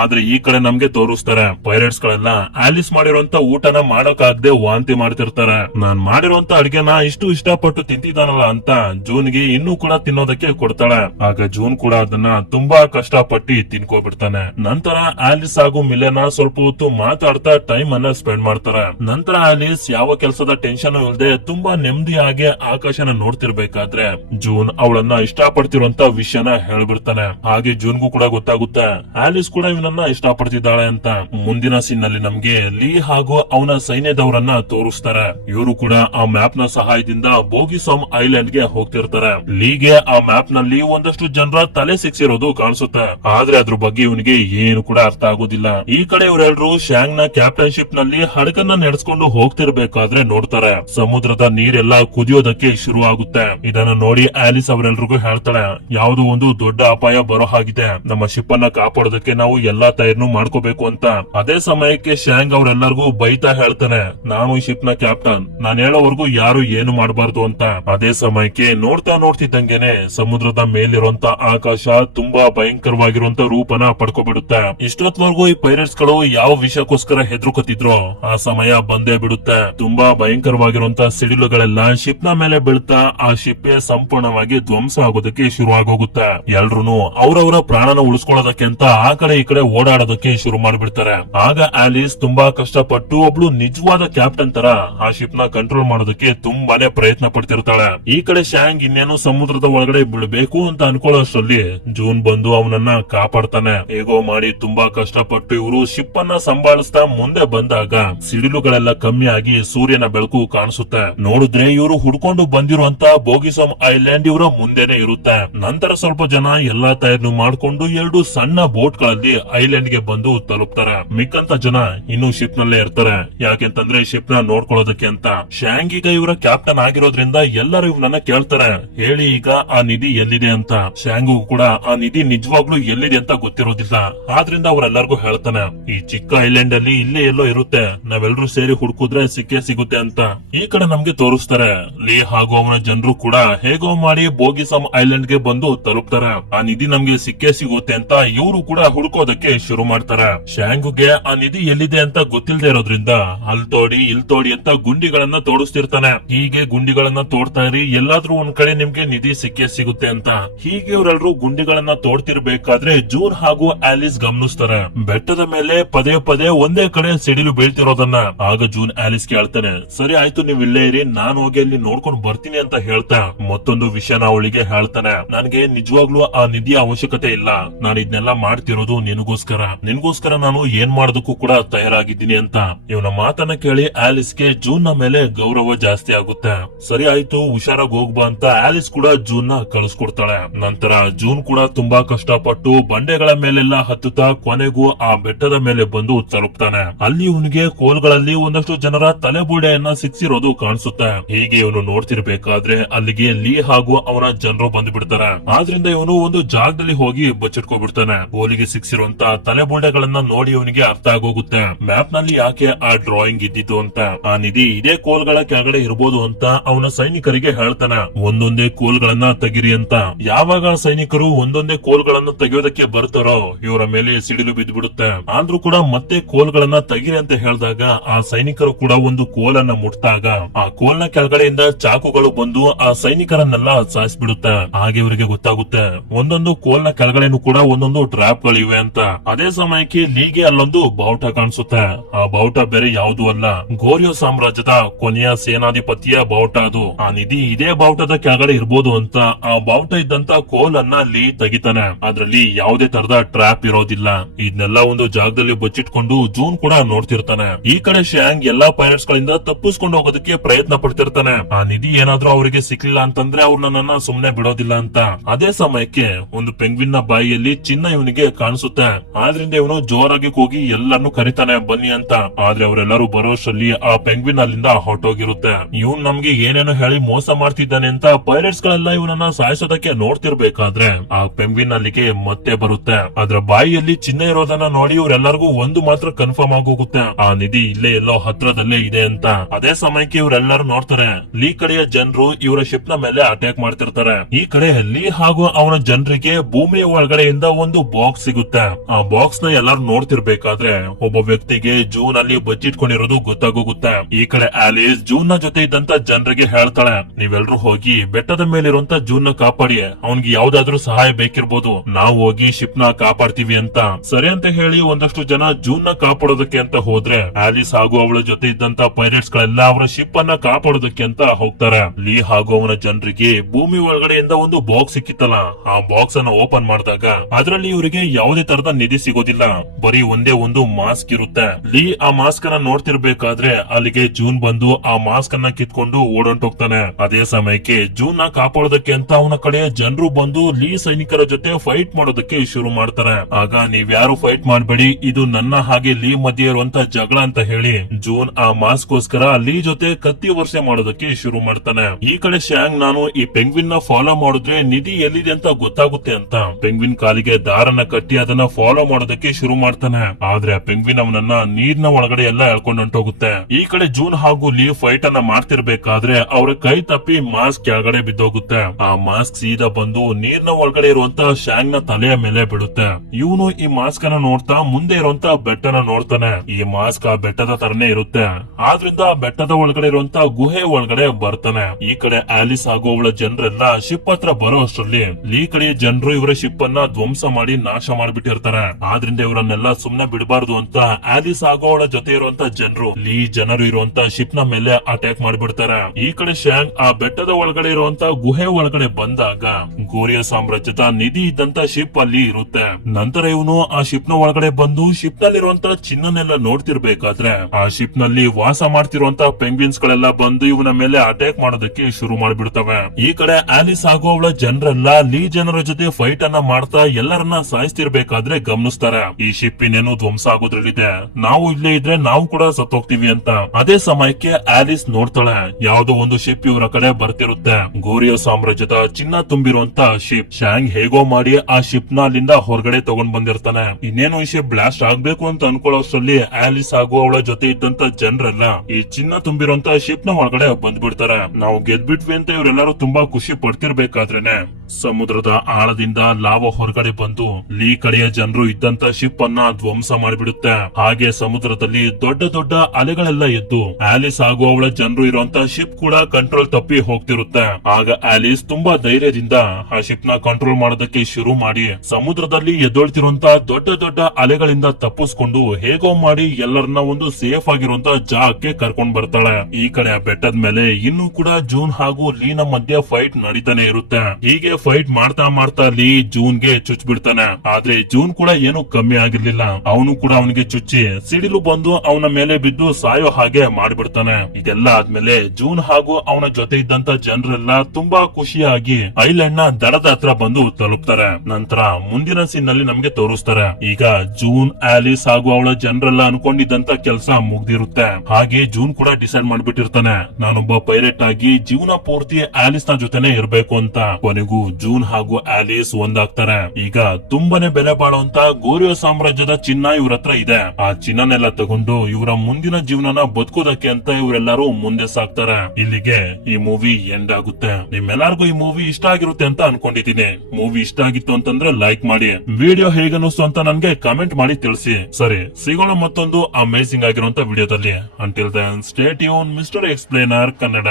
ಆದ್ರೆ ಈ ಕಡೆ ನಮ್ಗೆ ತೋರಿಸ್ತಾರೆ, ಪೈರೇಟ್ಸ್ ಗಳೆಲ್ಲ ಆಲಿಸ್ ಮಾಡಿರುವಂತ ಊಟನ ಮಾಡೋಕಾಗದೆ ವಾಂತಿ ಮಾಡ್ತಿರ್ತಾರೆ. ನಾನ್ ಮಾಡಿರುವಂತ ಅಡಿಗೆನ ಇಷ್ಟು ಇಷ್ಟಪಟ್ಟು ತಿಂತಿದ್ದಾನಲ್ಲ ಅಂತ ಜೂನ್ಗೆ ಇನ್ನೂ ಕೂಡ ತಿನ್ನೋದಕ್ಕೆ ಕೊಡ್ತಾಳೆ. ಆಗ ಜೂನ್ ಕೂಡ ಅದನ್ನ ತುಂಬಾ ಕಷ್ಟಪಟ್ಟು ತಿನ್ಕೋಬಿಡ್ತಾನೆ. ನಂತರ ಆಲಿಸ್ ಹಾಗೂ ಮಿಲೆನಾ ಸ್ವಲ್ಪ ಹೊತ್ತು ಮಾತಾಡ್ತಾ ಟೈಮ್ ಅನ್ನ ಸ್ಪೆಂಡ್ ಮಾಡ್ತಾರೆ. ನಂತರ ಆಲಿಸ್ ಯಾವ ಕೆಲಸದ ಟೆನ್ಷನ್ ಇಲ್ಲದೆ ತುಂಬಾ ನೆಮ್ಮದಿಯಾಗಿ ಆಕಾಶನ ನೋಡ್ತಿರ್ಬೇಕಾದ್ರೆ ಜೂನ್ ಅವಳನ್ನ ಇಷ್ಟಪಡ್ತಿರುವಂತ ವಿಷಯನ ಹೇಳ್ಬಿಡ್ತಾನೆ. ಹಾಗೆ ಜೂನ್ಗೂ ಕೂಡ ಗೊತ್ತಾಗುತ್ತೆ ಆಲಿಸ್ ಕೂಡ ಇವನನ್ನ ಇಷ್ಟಪಡ್ತಿದ್ದಾಳೆ ಅಂತ. ಮುಂದಿನ ಸೀನ್ ನಲ್ಲಿ ನಮ್ಗೆ ಲೀ ಹಾಗೂ ಅವನ ಸೈನ್ಯದವರನ್ನ ತೋರಿಸ್ತಾರೆ. ಇವರು ಕೂಡ ಆ ಮ್ಯಾಪ್ ನ ಸಹಾಯದಿಂದ ಬೋಗಿಸಾಮ್ ಐಲ್ಯಾಂಡ್ ಗೆ ಹೋಗ್ತಿರ್ತಾರೆ. ಲೀಗೆ ಆ ಮ್ಯಾಪ್ ನಲ್ಲಿ ಒಂದಷ್ಟು ಜನರ ತಲೆ ಸಿಕ್ಸಿರೋದು ಕಾಣಿಸುತ್ತೆ. ಆದ್ರೆ ಅದ್ರ ಬಗ್ಗೆ ಇವನಿಗೆ ಏನು ಕೂಡ ಅರ್ಥ ಆಗೋದಿಲ್ಲ. ಈ ಕಡೆ ಇವರೆಲ್ಲರೂ ಶ್ಯಾಂಗ್ ನ ಕ್ಯಾಪ್ಟನ್ಶಿಪ್ ನಲ್ಲಿ ಹಡಗನ್ನ ನಡೆಸ್ಕೊಂಡು ಹೋಗ್ತಿರ್ಬೇಕಾದ್ರೆ ನೋಡ್ತಾರೆ ಸಮುದ್ರದ ನೀರೆಲ್ಲ ಕುದಿಯೋದಕ್ಕೆ ಶುರು ಆಗುತ್ತೆ. ಇದನ್ನ ನೋಡಿ ಆಲಿಸ್ ಅವರೆಲ್ರಿಗೂ ಹೇಳ್ತಾಳೆ, ಯಾವುದೋ ಒಂದು ದೊಡ್ಡ ಅಪಾಯ ಬರೋ ಹಾಗಿದೆ, ನಮ್ಮ ಶಿಪ್ ಅನ್ನ ಕಾಪಾಡೋದಕ್ಕೆ ನಾವು ಎಲ್ಲಾ ತಯಾರಿನೂ ಮಾಡ್ಕೋಬೇಕು ಅಂತ. ಅದೇ ಸಮಯಕ್ಕೆ ಶ್ಯಾಂಗ್ ಅವರೆಲ್ಲರಿಗೂ ಬೈತಾ ಹೇಳ್ತಾನೆ, ನಾನು ಈ ಶಿಪ್ ನ ಕ್ಯಾಪ್ಟನ್, ನಾನು ಹೇಳೋವರೆಗೂ ಯಾರು ಏನು ಮಾಡಬಾರ್ದು ಅಂತ. ಅದೇ ಸಮಯಕ್ಕೆ ನೋಡ್ತಾ ನೋಡ್ತಿದ್ದಂಗೆನೆ ಸಮುದ್ರದ ಮೇಲಿರುವಂತ ಆಕಾಶ ತುಂಬಾ ಭಯಂಕರವಾಗಿರುವಂತ ರೂಪನ ಪಡ್ಕೊಬಿಡುತ್ತೆ. ಇಷ್ಟೊತ್ವರೆಗೂ ಈ ಪೈರೇಟ್ಸ್ ಗಳು ಯಾವ ವಿಷಯಕ್ಕೋಸ್ಕರ ಹೆದರುಕತ್ತಿದ್ರು ಆ ಸಮಯ ಬಂದೇ ಬಿಡುತ್ತೆ. ತುಂಬಾ ಭಯಂಕರವಾಗಿರುವಂತ ಸಿಡಿಲುಗಳೆಲ್ಲ ಶಿಪ್ ನ ಮೇಲೆ ಬೀಳ್ತಾ ಆ ಶಿಪ್ ಸಂಪೂರ್ಣವಾಗಿ ಧ್ವಂಸ ಆಗೋದಕ್ಕೆ ಶುರು ಆಗೋಗುತ್ತೆ. ಎಲ್ರು ಅವ್ರವರ ಪ್ರಾಣನ ಉಳಿಸ್ಕೊಳ್ಳೋದಕ್ಕೆ ಅಂತ ಆ ಕಡೆ ಈ ಕಡೆ ಓಡಾಡೋದಕ್ಕೆ ಶುರು ಮಾಡ್ಬಿಡ್ತಾರೆ. ಆಗ ಆಲಿಸ್ ತುಂಬಾ ಕಷ್ಟಪಟ್ಟು ಒಬ್ಳು ನಿಜವಾದ ಕ್ಯಾಪ್ಟನ್ ತರ ಆ ಶಿಪ್ ನ ಕಂಟ್ರೋಲ್ ಮಾಡೋದಕ್ಕೆ ತುಂಬಾನೇ ಪ್ರಯತ್ನ ಪಡ್ತಿರ್ತಾಳೆ. ಈ ಕಡೆ ಶ್ಯಾಂಗ್ ಇನ್ನೇನು ಸಮುದ್ರದ ಒಳಗಡೆ ಬೀಳ್ಬೇಕು ಅಂತ ಅನ್ಕೊಳ್ಳೋಷ್ಟ್ರಲ್ಲಿ ಜೂನ್ ಜೂನ್ ಬಂದು ಅವನನ್ನ ಕಾಪಾಡ್ತಾನೆ. ಹೇಗೋ ಮಾಡಿ ತುಂಬಾ ಕಷ್ಟಪಟ್ಟು ಇವರು ಶಿಪ್ ಅನ್ನ ಸಂಭಾಳಿಸ್ತಾ ಮುಂದೆ ಬಂದಾಗ ಸಿಡಿಲುಗಳೆಲ್ಲ ಕಮ್ಮಿ ಆಗಿ ಸೂರ್ಯನ ಬೆಳಕು ಕಾಣಿಸುತ್ತೆ. ನೋಡಿದ್ರೆ ಇವರು ಹುಡ್ಕೊಂಡು ಬಂದಿರುವಂತ ಬೋಗಿಸಮ್ ಐಲ್ಯಾಂಡ್ ಇವರ ಮುಂದೆನೆ ಇರುತ್ತೆ. ನಂತರ ಸ್ವಲ್ಪ ಜನ ಎಲ್ಲಾ ತಯಾರಿ ಮಾಡ್ಕೊಂಡು 2 ಸಣ್ಣ ಬೋಟ್ ಗಳಲ್ಲಿ ಐಲ್ಯಾಂಡ್ ಗೆ ಬಂದು ತಲುಪ್ತಾರೆ. ಮಿಕ್ಕಂತ ಜನ ಇನ್ನು ಶಿಪ್ ನಲ್ಲೇ ಇರ್ತಾರೆ. ಯಾಕೆಂತಂದ್ರೆ ಶಿಪ್ ನ ನೋಡ್ಕೊಳ್ಳೋದಕ್ಕೆ ಅಂತ. ಶ್ಯಾಂಗ್ ಈಗ ಇವರ ಕ್ಯಾಪ್ಟನ್ ಆಗಿರೋದ್ರಿಂದ ಎಲ್ಲರೂ ಇವನನ್ನ ಕೇಳ್ತಾರೆ, ಹೇಳಿ ಈಗ ಆ ನಿಧಿ ಎಲ್ಲಿದೆ ಅಂತ. ಶ್ಯಾಂಗು ಕೂಡ ಆ ನಿಧಿ ನಿಜವಾಗ್ಲೂ ಎಲ್ಲಿದೆ ಅಂತ ಗೊತ್ತಿರೋದಿಲ್ಲ. ಆದ್ರಿಂದ ಅವರೆಲ್ಲರಿಗೂ ಹೇಳ್ತಾನೆ, ಈ ಚಿಕ್ಕ ಐಲ್ಯಾಂಡ್ ಅಲ್ಲಿ ಇಲ್ಲೇ ಎಲ್ಲೋ ಇರುತ್ತೆ, ನಾವೆಲ್ಲರೂ ಸೇರಿ ಹುಡುಕಿದ್ರೆ ಸಿಕ್ಕೇ ಸಿಗುತ್ತೆ ಅಂತ. ಈ ಕಡೆ ನಮ್ಗೆ ತೋರಿಸ್ತಾರೆ ಲೀ ಹಾಗೂ ಅವನ ಜನರು ಕೂಡ ಹೇಗೋ ಮಾಡಿ ಬೋಗಿಸಮ್ ಐಲ್ಯಾಂಡ್ ಗೆ ಬಂದು ತಲುಪ್ತಾರೆ. ಆ ನಿಧಿ ನಮ್ಗೆ ಸಿಕ್ಕೇ ಸಿಗುತ್ತೆ ಅಂತ ಇವರು ಕೂಡ ಹುಡುಕೋದಕ್ಕೆ ಶುರು ಮಾಡ್ತಾರೆ. ಶ್ಯಾಂಗುಗೆ ಆ ನಿಧಿ ಎಲ್ಲಿದೆ ಅಂತ ಗೊತ್ತಿಲ್ಲದೆ ಇರೋದ್ರಿಂದ ಅಲ್ ತೋಡಿ ಅಂತ ಗುಂಡಿಗಳನ್ನ ತೋಡಿಸ್ತಿರ್ತಾನೆ. ಹೀಗೆ ಗುಂಡಿಗಳನ್ನ ತೋಡ್ತಾ ಇರಿ, ಎಲ್ಲಾದ್ರೂ ಒಂದ್ ಕಡೆ ನಿಮ್ಗೆ ನಿಧಿ ಸಿಕ್ಕೇ ಸಿಗುತ್ತೆ ಅಂತ. ಹೀಗೆ ಇವರೆಲ್ಲರೂ ಗುಂಡಿಗಳನ್ನ ತೋಡ್ತಿರ್ಬೇಕಾದ್ರೆ ಜೂನ್ ಹಾಗೂ ಆಲಿಸ್ ಗಮನಿಸ್ತಾರೆ ಬೆಟ್ಟದ ಮೇಲೆ ಪದೇ ಪದೇ ಒಂದೇ ಕಡೆ ಸಿಡಿಲು ಬೀಳ್ತಿರೋದನ್ನ. ಆಗ ಜೂನ್ ಆಲಿಸ್ ಕೇಳ್ತಾನೆ, ಸರಿ ಆಯ್ತು ನೀವ್ ಇಲ್ಲೇ ಇರಿ, ನಾನು ಹೋಗಿ ಅಲ್ಲಿ ನೋಡ್ಕೊಂಡು ಬರ್ತೀನಿ ಅಂತ ಹೇಳ್ತಾ ಮತ್ತೊಂದು ವಿಷಯನ ಅವಳಿಗೆ ಹೇಳ್ತಾನೆ. ನನಗೆ ನಿಜವಾಗ್ಲೂ ಆ ನಿಧಿಯ ಅವಶ್ಯಕತೆ ಇಲ್ಲ, ನಾನು ಇದನ್ನೆಲ್ಲ ಮಾಡ್ತಿರೋದು ನಿನಗೋಸ್ಕರ ನಾನು ಏನ್ ಮಾಡೋದಕ್ಕೂ ಕೂಡ ತಯಾರಾಗಿದ್ದೀನಿ ಅಂತ. ಇವನ ಮಾತನ್ನ ಕೇಳಿ ಆಲಿಸ್ಗೆ ಜೂನ್ ನ ಮೇಲೆ ಗೌರವ ಜಾಸ್ತಿ ಆಗುತ್ತೆ. ಸರಿ ಆಯ್ತು ಹುಷಾರಾಗಿ ಹೋಗ್ಬಾ ಅಂತ ಆಲಿಸ್ ಕೂಡ ಜೂನ್ ನ ಕಳಿಸ್ಕೊಡ್ತಾಳೆ. ನಂತರ ಜೂನ್ ಕೂಡ ತುಂಬಾ ಕಷ್ಟಪಟ್ಟು ಬಂಡೆಗಳ ಮೇಲೆಲ್ಲ ಹತ್ತುತ್ತಾ ಕೊನೆಗೂ ಆ ಬೆಟ್ಟದ ಮೇಲೆ ಬಂದು ತಲುಪ್ತಾನೆ. ಅಲ್ಲಿ ಇವನಿಗೆ ಕೋಲ್ಗಳಲ್ಲಿ ಒಂದಷ್ಟು ಜನರ ತಲೆಬುಡೆಯನ್ನ ಸಿಕ್ಸಿರೋದು ಕಾಣಿಸುತ್ತೆ. ಹೀಗೆ ಇವನು ನೋಡ್ತಿರ್ಬೇಕಾದ್ರೆ ಅಲ್ಲಿಗೆ ಲೀ ಹಾಗೂ ಅವನ ಜನರು ಬಂದು ಬಿಡ್ತಾರೆ. ಆದ್ರಿಂದ ಇವನು ಒಂದು ಜಾಗದಲ್ಲಿ ಹೋಗಿ ಬಚ್ಚಿಟ್ಕೊಬಿಡ್ತಾನೆ. ಕೋಲಿಗೆ ಸಿಕ್ಸಿರುವಂತ ತಲೆಬುಡೆಗಳನ್ನ ನೋಡಿ ಇವನಿಗೆ ಅರ್ಥ ಆಗೋಗುತ್ತೆ ಮ್ಯಾಪ್ ನಲ್ಲಿ ಯಾಕೆ ಆ ಡ್ರಾಯಿಂಗ್ ಇದ್ದಿತ್ತು ಅಂತ. ಆ ನಿಧಿ ಇದೇ ಕೋಲ್ಗಳ ಕೆಳಗಡೆ ಇರ್ಬೋದು ಅಂತ ಅವನ ಸೈನಿಕರಿಗೆ ಹೇಳ್ತಾನೆ. ಒಂದೊಂದೇ ಕೋಲ್ಗಳನ್ನ ತೆಗಿರಿ ಅಂತ. ಯಾವಾಗ ಸೈನಿಕರು ಒಂದೊಂದೇ ಕೋಲ್ಗಳನ್ನ ತೆಗೆಯೋದಕ್ಕೆ ಬರ್ತಾರೋ ಇವರ ಮೇಲೆ ಸಿಡಿಲು ಬಿದ್ದು ಬಿಡುತ್ತೆ. ಆದ್ರೂ ಕೂಡ ಮತ್ತೆ ಕೋಲ್ಗಳನ್ನ ತೆಗಿರಿ ಅಂತ ಹೇಳಿದಾಗ ಆ ಸೈನಿಕರು ಕೂಡ ಒಂದು ಕೋಲನ್ನ ಮುಟ್ಟಾಗ ಆ ಕೋಲ್ನ ಕೆಳಗಡೆಯಿಂದ ಚಾಕುಗಳು ಬಂದು ಆ ಸೈನಿಕರನ್ನೆಲ್ಲ ಸಾಯಿಸ್ಬಿಡುತ್ತೆ. ಹಾಗೆ ಇವರಿಗೆ ಗೊತ್ತಾಗುತ್ತೆ ಒಂದೊಂದು ಕೋಲ್ನ ಕೆಳಗಡೆನೂ ಕೂಡ ಒಂದೊಂದು ಟ್ರಾಪ್ ಗಳಿವೆ ಅಂತ. ಅದೇ ಸಮಯಕ್ಕೆ ಲೀಗೆ ಅಲ್ಲೊಂದು ಬಾವುಟ ಕಾಣಿಸುತ್ತೆ. ಆ ಬಾವುಟ ಬೇರೆ ಯಾವುದು ಅಲ್ಲ, ಗೋರಿಯೋ ಸಾಮ್ರಾಜ್ಯದ ಕೊನೆಯ ಸೇನಾಧಿಪತಿಯ ಬಾವುಟ ಅದು. ಆ ನಿಧಿ ಇದೇ ಬಾವುಟದ ಕೆಳಗಡೆ ಇರ್ಬೋದು ಅಂತ ಆ ಬಾವುಟ ಇದ್ದಂತ ಕೋಲ್ ಅನ್ನ ಲೀ ತೆಗಿತಾನೆ. ಅದ್ರಲ್ಲಿ ಯಾವುದೇ ತರದ ಟ್ರಾಪ್ ಇರೋದಿಲ್ಲ. ಇದನ್ನೆಲ್ಲ ಒಂದು ಜಾಗದಲ್ಲಿ ಬಚ್ಚಿಟ್ಕೊಂಡು ಜೂನ್ ಕೂಡ ನೋಡ್ತಿರ್ತಾನೆ. ಈ ಕಡೆ ಶ್ಯಾಂಗ್ ಎಲ್ಲಾ ಪೈರಟ್ಸ್ ಗಳಿಂದ ತಪ್ಪಿಸ್ಕೊಂಡು ಹೋಗೋದಕ್ಕೆ ಪ್ರಯತ್ನ ಪಡ್ತಿರ್ತಾನೆ. ಆ ನಿಧಿ ಏನಾದ್ರೂ ಅವರಿಗೆ ಸಿಕ್ಲಿಲ್ಲ ಅಂತಂದ್ರೆ ಅವ್ರು ನನ್ನನ್ನ ಸುಮ್ನೆ ಬಿಡೋದಿಲ್ಲ ಅಂತ. ಅದೇ ಸಮಯಕ್ಕೆ ಒಂದು ಪೆಂಗ್ವಿನ್ ನ ಬಾಯಿಯಲ್ಲಿ ಚಿನ್ನ ಇವನಿಗೆ ಕಾಣಿಸುತ್ತೆ. ಆದ್ರಿಂದ ಇವನು ಜೋರಾಗಿ ಹೋಗಿ ಎಲ್ಲರನ್ನು ಕರಿತಾನೆ ಬನ್ನಿ ಅಂತ. ಆದ್ರೆ ಅವರೆಲ್ಲರೂ ಬರೋಷ್ಟರಲ್ಲಿ ಆ ಪೆಂಗ್ವಿನ್ ಅಲ್ಲಿಂದ ಹೊರಟೋಗಿರುತ್ತೆ. ಇವನ್ ನಮ್ಗೆ ಏನೇನೋ ಹೇಳಿ ಮೋಸ ಮಾಡ್ತಿದ್ದಾನೆ ಅಂತ ಪೈರಟ್ಸ್ ಗಳೆಲ್ಲ ಇವನನ್ನ ಸಾಯಿಸೋದಕ್ಕೆ ನೋಡ್ತಿರ್ಬೇಕಾದ್ರೆ ಆ ಪೆಂಗ್ವಿನ್ ಅಲ್ಲಿಗೆ ಮತ್ತೆ ಬರುತ್ತೆ. ಅದ್ರ ಬಾಯಿಯಲ್ಲಿ ಚಿನ್ನ ಇರೋದನ್ನ ನೋಡಿ ಇವರೆಲ್ಲರಿಗೂ ಒಂದು ಮಾತ್ರ ಕನ್ಫರ್ಮ್ ಆಗೋಗುತ್ತೆ, ಆ ನಿಧಿ ಇಲ್ಲೇ ಎಲ್ಲೋ ಹತ್ರದಲ್ಲೇ ಇದೆ ಅಂತ. ಅದೇ ಸಮಯಕ್ಕೆ ಇವರೆಲ್ಲರೂ ನೋಡ್ತಾರೆ ಲೀ ಕಡೆಯ ಜನರು ಇವರ ಶಿಪ್ ನ ಮೇಲೆ ಅಟ್ಯಾಕ್ ಮಾಡ್ತಿರ್ತಾರೆ. ಈ ಕಡೆ ಲೀ ಹಾಗೂ ಅವನ ಜನರಿಗೆ ಭೂಮಿಯ ಒಳಗಡೆಯಿಂದ ಒಂದು ಬಾಕ್ಸ್ ಸಿಗುತ್ತೆ. ಆ ಬಾಕ್ಸ್ ನ ಎಲ್ಲರೂ ನೋಡ್ತಿರ್ಬೇಕಾದ್ರೆ ಒಬ್ಬ ವ್ಯಕ್ತಿಗೆ ಜೂನ್ ಅಲ್ಲಿ ಬಚ್ಚಿಟ್ಕೊಂಡಿರೋದು ಗೊತ್ತಾಗೋಗುತ್ತೆ. ಈ ಕಡೆ ಆಲಿಸ್ ಜೂನ್ ನ ಜೊತೆ ಇದ್ದಂತ ಜನರಿಗೆ ಹೇಳ್ತಾಳೆ, ನೀವೆಲ್ಲರೂ ಹೋಗಿ ಬೆಟ್ಟದ ಮೇಲಿರುವಂತ ಜೂನ್ ನ ಕಾಪಾಡಿ, ಅವನ್ಗೆ ಯಾವ್ದಾದ್ರು ಸಹಾಯ ಬೇಕಿರ್ಬೋದು, ನಾವು ಹೋಗಿ ಶಿಪ್ ನ ಕಾಪಾಡ್ತೀವಿ ಅಂತ. ಸರಿ ಅಂತ ಹೇಳಿ ಒಂದಷ್ಟು ಜನ ಜೂನ್ ನ ಕಾಪಾಡೋದಕ್ಕೆ ಅಂತ ಹೋದ್ರೆ ಆಲಿಸ್ ಹಾಗೂ ಅವಳ ಜೊತೆ ಇದ್ದಂತ ಪೈರೇಟ್ಸ್ ಗಳೆಲ್ಲ ಅವರ ಶಿಪ್ ಅನ್ನ ಕಾಪಾಡೋದಕ್ಕೆ ಅಂತ ಹೋಗ್ತಾರೆ. ಲೀ ಹಾಗೂ ಅವನ ಜನರಿಗೆ ಭೂಮಿ ಒಳಗಡೆಯಿಂದ ಒಂದು ಬಾಕ್ಸ್ ಸಿಕ್ಕಿತ್ತಲ್ಲ, ಆ ಬಾಕ್ಸ್ ಅನ್ನ ಓಪನ್ ಮಾಡಿದಾಗ ಅದರಲ್ಲಿ ಇವರಿಗೆ ಯಾವುದೇ ತರದ ನಿಧಿ ಸಿಗೋದಿಲ್ಲ, ಬರೀ ಒಂದೇ ಒಂದು ಮಾಸ್ಕ್ ಇರುತ್ತೆ. ಲೀ ಆ ಮಾಸ್ಕ್ ಅನ್ನ ನೋಡ್ತಿರ್ಬೇಕಾದ್ರೆ ಅಲ್ಲಿಗೆ ಜೂನ್ ಬಂದು ಆ ಮಾಸ್ಕ್ ಅನ್ನ ಕಿತ್ಕೊಂಡು ಓಡೊಂಟೋಗ್ತಾನೆ. ಅದೇ ಸಮಯಕ್ಕೆ ಜೂನ್ ನ ಕಾಪಾಡೋದಕ್ಕೆ ಅಂತ ಅವನ ಕಡೆ ಜನರು ಬಂದು ಲೀ ಸೈನಿಕರ ಜೊತೆ ಫೈಟ್ ಮಾಡೋದಕ್ಕೆ ಶುರು ಮಾಡ್ತಾರೆ. ಆಗ ನೀವ್ಯಾರು ಫೈಟ್ ಮಾಡ್ಬೇಡಿ, ಇದು ನನ್ನ ಹಾಗೆ ಲೀ ಮಧ್ಯೆ ಇರುವಂತ ಜಗಳ ಅಂತ ಹೇಳಿ ಜೂನ್ ಆ ಮಾಸ್ಕ್ ಗೋಸ್ಕರ ಲೀ ಜೊತೆ ಕತ್ತಿ ವರ್ಷೆ ಮಾಡೋದಕ್ಕೆ ಶುರು ಮಾಡ್ತಾನೆ. ಈ ಕಡೆ ಶ್ಯಾಂಗ್ ನಾನು ಈ ಪೆಂಗ್ವಿನ್ ನ ಫಾಲೋ ಮಾಡಿದ್ರೆ ನಿಧಿ ಎಲ್ಲಿದೆ ಅಂತ ಗೊತ್ತಾಗುತ್ತೆ ಅಂತ ಪೆಂಗ್ವಿನ್ ಕಾಲಿಗೆ ದಾರನ್ನ ಕಟ್ಟಿ ಅದನ್ನ ಫಾಲೋ ಮಾಡೋದಕ್ಕೆ ಶುರು ಮಾಡ್ತಾನೆ. ಆದ್ರೆ ಆ ಪೆಂಗ್ವಿನ್ ಅವನನ್ನ ನೀರ್ನ ಒಳಗಡೆ ಎಲ್ಲ ಎಳ್ಕೊಂಡು ಹೊಂಟೋಗುತ್ತೆ. ಈ ಕಡೆ ಜೂನ್ ಹಾಗೂ ಲೀ ಫೈಟ್ ಅನ್ನ ಮಾಡ್ತಿರ್ಬೇಕಾದ್ರೆ ಅವ್ರ ಕೈ ತಪ್ಪಿ ಮಾಸ್ಕ್ ಕೆಳಗಡೆ ಬಿದ್ದೋಗುತ್ತೆ. ಆ ಮಾಸ್ಕ್ ಸೀದಾ ಬಂದು ನೀರ್ನ ಒಳಗಡೆ ಇರುವಂತ ಶ್ಯಾಂಗ್ ನ ತಲೆಯ ಮೇಲೆ ಬಿಡುತ್ತೆ. ಇವನು ಈ ಮಾಸ್ಕ್ ಅನ್ನ ನೋಡ್ತಾ ಮುಂದೆ ಇರುವಂತ ಬೆಟ್ಟನ ನೋಡ್ತಾನೆ. ಈ ಮಾಸ್ಕ್ ಆ ಬೆಟ್ಟದ ತರನೇ ಇರುತ್ತೆ. ಆದ್ರಿಂದ ಆ ಬೆಟ್ಟದ ಒಳಗಡೆ ಇರುವಂತ ಗುಹೆ ಒಳಗಡೆ ಬರ್ತಾನೆ. ಈ ಕಡೆ ಆಲಿಸ್ ಹಾಗೂ ಅವಳ ಜನರೆಲ್ಲ ಶಿಪ್ ಹತ್ರ ಬರೋ ಅಷ್ಟರಲ್ಲಿ ಲೀ ಕಡೆಯ ಜನರು ಇವರ ಶಿಪ್ ಅನ್ನ ಧ್ವಂಸ ಮಾಡಿ ನಾಶ ಮಾಡ್ಬಿಟ್ಟಿರ್ತಾರೆ. ಆದ್ರಿಂದ ಇವರನ್ನೆಲ್ಲ ಸುಮ್ನೆ ಬಿಡಬಾರ್ದು ಅಂತ ಆಲಿಸ್ ಹಾಗೂ ಅವಳ ಜೊತೆ ಇರುವಂತ ಜನರು ಲೀ ಜನರು ಇರುವಂತ ಶಿಪ್ ನ ಮೇಲೆ ಅಟ್ಯಾಕ್ ಮಾಡ್ಬಿಡ್ತಾರೆ. ಈ ಕಡೆ ಶ್ಯಾಂಗ್ ಆ ಬೆಟ್ಟದ ಒಳಗಡೆ ಇರುವಂತ ಗುಹೆ ಒಳಗಡೆ ಬಂದಾಗ ಗೋರಿಯ ಸಾಮ್ರಾಜ್ಯದ ನಿಧಿ ಇದ್ದಂತ ಶಿಪ್ ಅಲ್ಲಿ ಇರುತ್ತೆ. ನಂತರ ಇವನು ಆ ಶಿಪ್ ನ ಒಳಗಡೆ ಬಂದು ಶಿಪ್ ನಲ್ಲಿರುವಂತ ಚಿನ್ನನೆಲ್ಲ ನೋಡ್ತಿರ್ಬೇಕಾದ್ರೆ ಆ ಶಿಪ್ ನಲ್ಲಿ ವಾಸ ಮಾಡ್ತಿರುವಂತ ಪೆಂಗ್ವಿನ್ಸ್ ಗಳೆಲ್ಲ ಬಂದು ಇವನ ಮೇಲೆ ಅಟ್ಯಾಕ್ ಮಾಡೋದಕ್ಕೆ ಶುರು ಮಾಡ್ಬಿಡ್ತವೆ. ಈ ಕಡೆ ಆಲಿಸ್ ಹಾಗೂ ಅವಳ ಜನರೆಲ್ಲ ಲೀ ಜನರ ಜೊತೆ ಫೈಟ್ ಅನ್ನ ಮಾಡ್ತಾ ಎಲ್ಲರನ್ನ ಸಾಯಿಸ್ತಿರ್ಬೇಕಾದ್ರೆ ಗಮನಿಸ್ತಾರೆ ಈ ಶಿಪ್ ಇನ್ನೇನು ಧ್ವಂಸ ಆಗೋದ್ರಲ್ಲಿದೆ, ನಾವು ಇಲ್ಲೇ ಇದ್ರೆ ನಾವು ಕೂಡ ಸತ್ತೋಗ್ತೀವಿ ಅಂತ. ಅದೇ ಸಮಯಕ್ಕೆ ಆಲಿಸ್ ನೋಡ್ತಾಳೆ ಯಾವ್ದೋ ಒಂದು ಶಿಪ್ ಇವರ ಕಡೆ ಬರ್ತಿರುತ್ತೆ. ಗೋರಿಯೋ ಸಾಮ್ರಾಜ್ಯದ ಚಿನ್ನ ತುಂಬಿರುವಂತ ಶಿಪ್. ಶಾಂಗ್ ಹೇಗೋ ಮಾಡಿ ಆ ಶಿಪ್ ನ ಅಲ್ಲಿಂದ ಹೊರಗಡೆ ತಗೊಂಡ್ ಬಂದಿರ್ತಾನೆ. ಇನ್ನೇನು ಈ ಶಿಪ್ ಬ್ಲಾಸ್ಟ್ ಆಗ್ಬೇಕು ಅಂತ ಅನ್ಕೊಳ್ಳೋಷ್ಟ್ರಲ್ಲಿ ಆಲಿಸ್ ಹಾಗೂ ಅವಳ ಜೊತೆ ಇದ್ದಂತ ಜನರೆಲ್ಲ ಈ ಚಿನ್ನ ತುಂಬಿರುವಂತ ಶಿಪ್ ನ ಒಳಗಡೆ ಬಂದ್ಬಿಡ್ತಾರೆ. ನಾವು ಗೆದ್ಬಿಟ್ವಿ ಅಂತ ಇವರೆಲ್ಲರೂ ತುಂಬಾ ಖುಷಿ ಪಡ್ತಿರ್ಬೇಕಾದ್ರೇನೆ ಸಮುದ್ರದ ಆಳದಿಂದ ಲಾವ ಹೊರಗಡೆ ಬಂದು ಲೀ ಕಡೆಯ ಜನರು ಇದ್ದಂತ ಶಿಪ್ ಅನ್ನ ಧ್ವಂಸ ಮಾಡಿಬಿಡುತ್ತೆ. ಹಾಗೆ ಸಮುದ್ರದಲ್ಲಿ ದೊಡ್ಡ ದೊಡ್ಡ ಅಲೆಗಳೆಲ್ಲ ಎದ್ದು ಆಲಿಸ್ ಹಾಗೂ ಅವಳ ಜನರು ಇರುವಂತ ಶಿಪ್ ಕೂಡ ಕಂಟ್ರೋಲ್ ತಪ್ಪಿ ಹೋಗ್ತಿರುತ್ತೆ. ಆಗ ಆಲಿಸ್ ತುಂಬಾ ಧೈರ್ಯದಿಂದ ಆ ಶಿಪ್ ನ ಕಂಟ್ರೋಲ್ ಮಾಡೋದಕ್ಕೆ ಶುರು ಮಾಡಿ ಸಮುದ್ರದಲ್ಲಿ ಎದ್ದೊಳ್ತಿರುವಂತ ದೊಡ್ಡ ದೊಡ್ಡ ಅಲೆಗಳಿಂದ ತಪ್ಪಿಸ್ಕೊಂಡು ಹೇಗೋ ಮಾಡಿ ಎಲ್ಲರನ್ನ ಒಂದು ಸೇಫ್ ಆಗಿರುವಂತ ಜಾಗಕ್ಕೆ ಕರ್ಕೊಂಡ್ ಬರ್ತಾಳೆ. ಈ ಕಡೆ ಬೆಟ್ಟದ ಮೇಲೆ ಇನ್ನೂ ಕೂಡ ಜೂನ್ ಹಾಗೂ ಲೀನ ಮಧ್ಯೆ ಫೈಟ್ ನಡೀತಾನೆ ಇರುತ್ತೆ. ಹೀಗೆ ಫೈಟ್ ಮಾಡ್ತಾ ಮಾಡ್ತಾ ಲೀ ಜೂನ್ ಗೆ ಚುಚ್ಬಿಡ್ತಾನೆ. ಆದ್ರೆ ಜೂನ್ ಕೂಡ ಏನು ಕಮ್ಮಿ ಆಗಿರ್ಲಿಲ್ಲ. ಅವನು ಕೂಡ ಅವನಿಗೆ ಚುಚ್ಚಿ ಸಿಡಿಲು ಬಂದು ಅವನ ಮೇಲೆ ಬಿದ್ದು ಸಾಯೋ ಹಾಗೆ ಮಾಡ್ಬಿಡ್ತಾನೆ. ಇದೆಲ್ಲ ಆದ್ಮೇಲೆ ಜೂನ್ ಹಾಗೂ ಅವನ ಜೊತೆ ಇದ್ದಂತ ಜನರೆಲ್ಲ ತುಂಬಾ ಖುಷಿಯಾಗಿ ಐಲ್ಯಾಂಡ್ ನ ದಡದ ಹತ್ರ ಬಂದು ತಲುಪ್ತಾರೆ. ನಂತರ ಮುಂದಿನ ಸೀನ್ ನಲ್ಲಿ ನಮ್ಗೆ ತೋರಿಸ್ತಾರೆ ಈಗ ಜೂನ್ ಆಲಿಸ್ ಹಾಗೂ ಅವಳ ಜನರೆಲ್ಲ ಅನ್ಕೊಂಡಿದ್ದಂತ ಕೆಲಸ ಮುಗ್ದಿರುತ್ತೆ. ಹಾಗೆ ಜೂನ್ ಕೂಡ ಡಿಸೈಡ್ ಮಾಡ್ಬಿಟ್ಟಿರ್ತಾನೆ ನಾನೊಬ್ಬ ಪೈರೇಟ್ ಆಗಿ ಜೀವನ ಪೂರ್ತಿ ಆಲಿಸ್ ನ ಜೊತೆನೆ ಇರ್ಬೇಕು ಅಂತ. ಕೊನೆಗೂ ಜೂನ್ ಹಾಗೂ ಆಲಿಸ್ ಒಂದಾಗ್ತಾರೆ. ಈಗ ತುಂಬಾನೇ ಬೆಲೆ ಬಾಳುವಂತ ಗೋರಿಯೋ ಸಾಮ್ರಾಜ್ಯದ ಚಿನ್ನ ಇವ್ರ ಹತ್ರ ಇದೆ. ಆ ಚಿನ್ನನೆಲ್ಲ ತಗೊಂಡು ಇವರ ಮುಂದಿನ ಜೀವನನ ಬದುಕೋದಕ್ಕೆ ಅಂತ ಇವರೆಲ್ಲರೂ ಮುಂದೆ ಸಾಕ್ತಾರೆ. ಇಲ್ಲಿಗೆ ಈ ಮೂವಿ ಎಂಡ್ ಆಗುತ್ತೆ. ನಿಮ್ಮೆಲ್ಲರಿಗೂ ಈ ಮೂವಿ ಇಷ್ಟ ಆಗಿರುತ್ತೆ ಅಂತ ಅನ್ಕೊಂಡಿದ್ದೀನಿ. ಮೂವಿ ಇಷ್ಟ ಆಗಿತ್ತು ಅಂತಂದ್ರೆ ಲೈಕ್ ಮಾಡಿ, ವಿಡಿಯೋ ಹೇಗನ್ನಿಸ್ತು ಅಂತ ನನ್ಗೆ ಕಮೆಂಟ್ ಮಾಡಿ ತಿಳಿಸಿ. ಸರಿ, ಸಿಗೋಣ ಮತ್ತೊಂದು ಅಮೇಸಿಂಗ್ ಆಗಿರುವಂತ ವಿಡಿಯೋದಲ್ಲಿ. Until then stay tune mister explainer Kannada.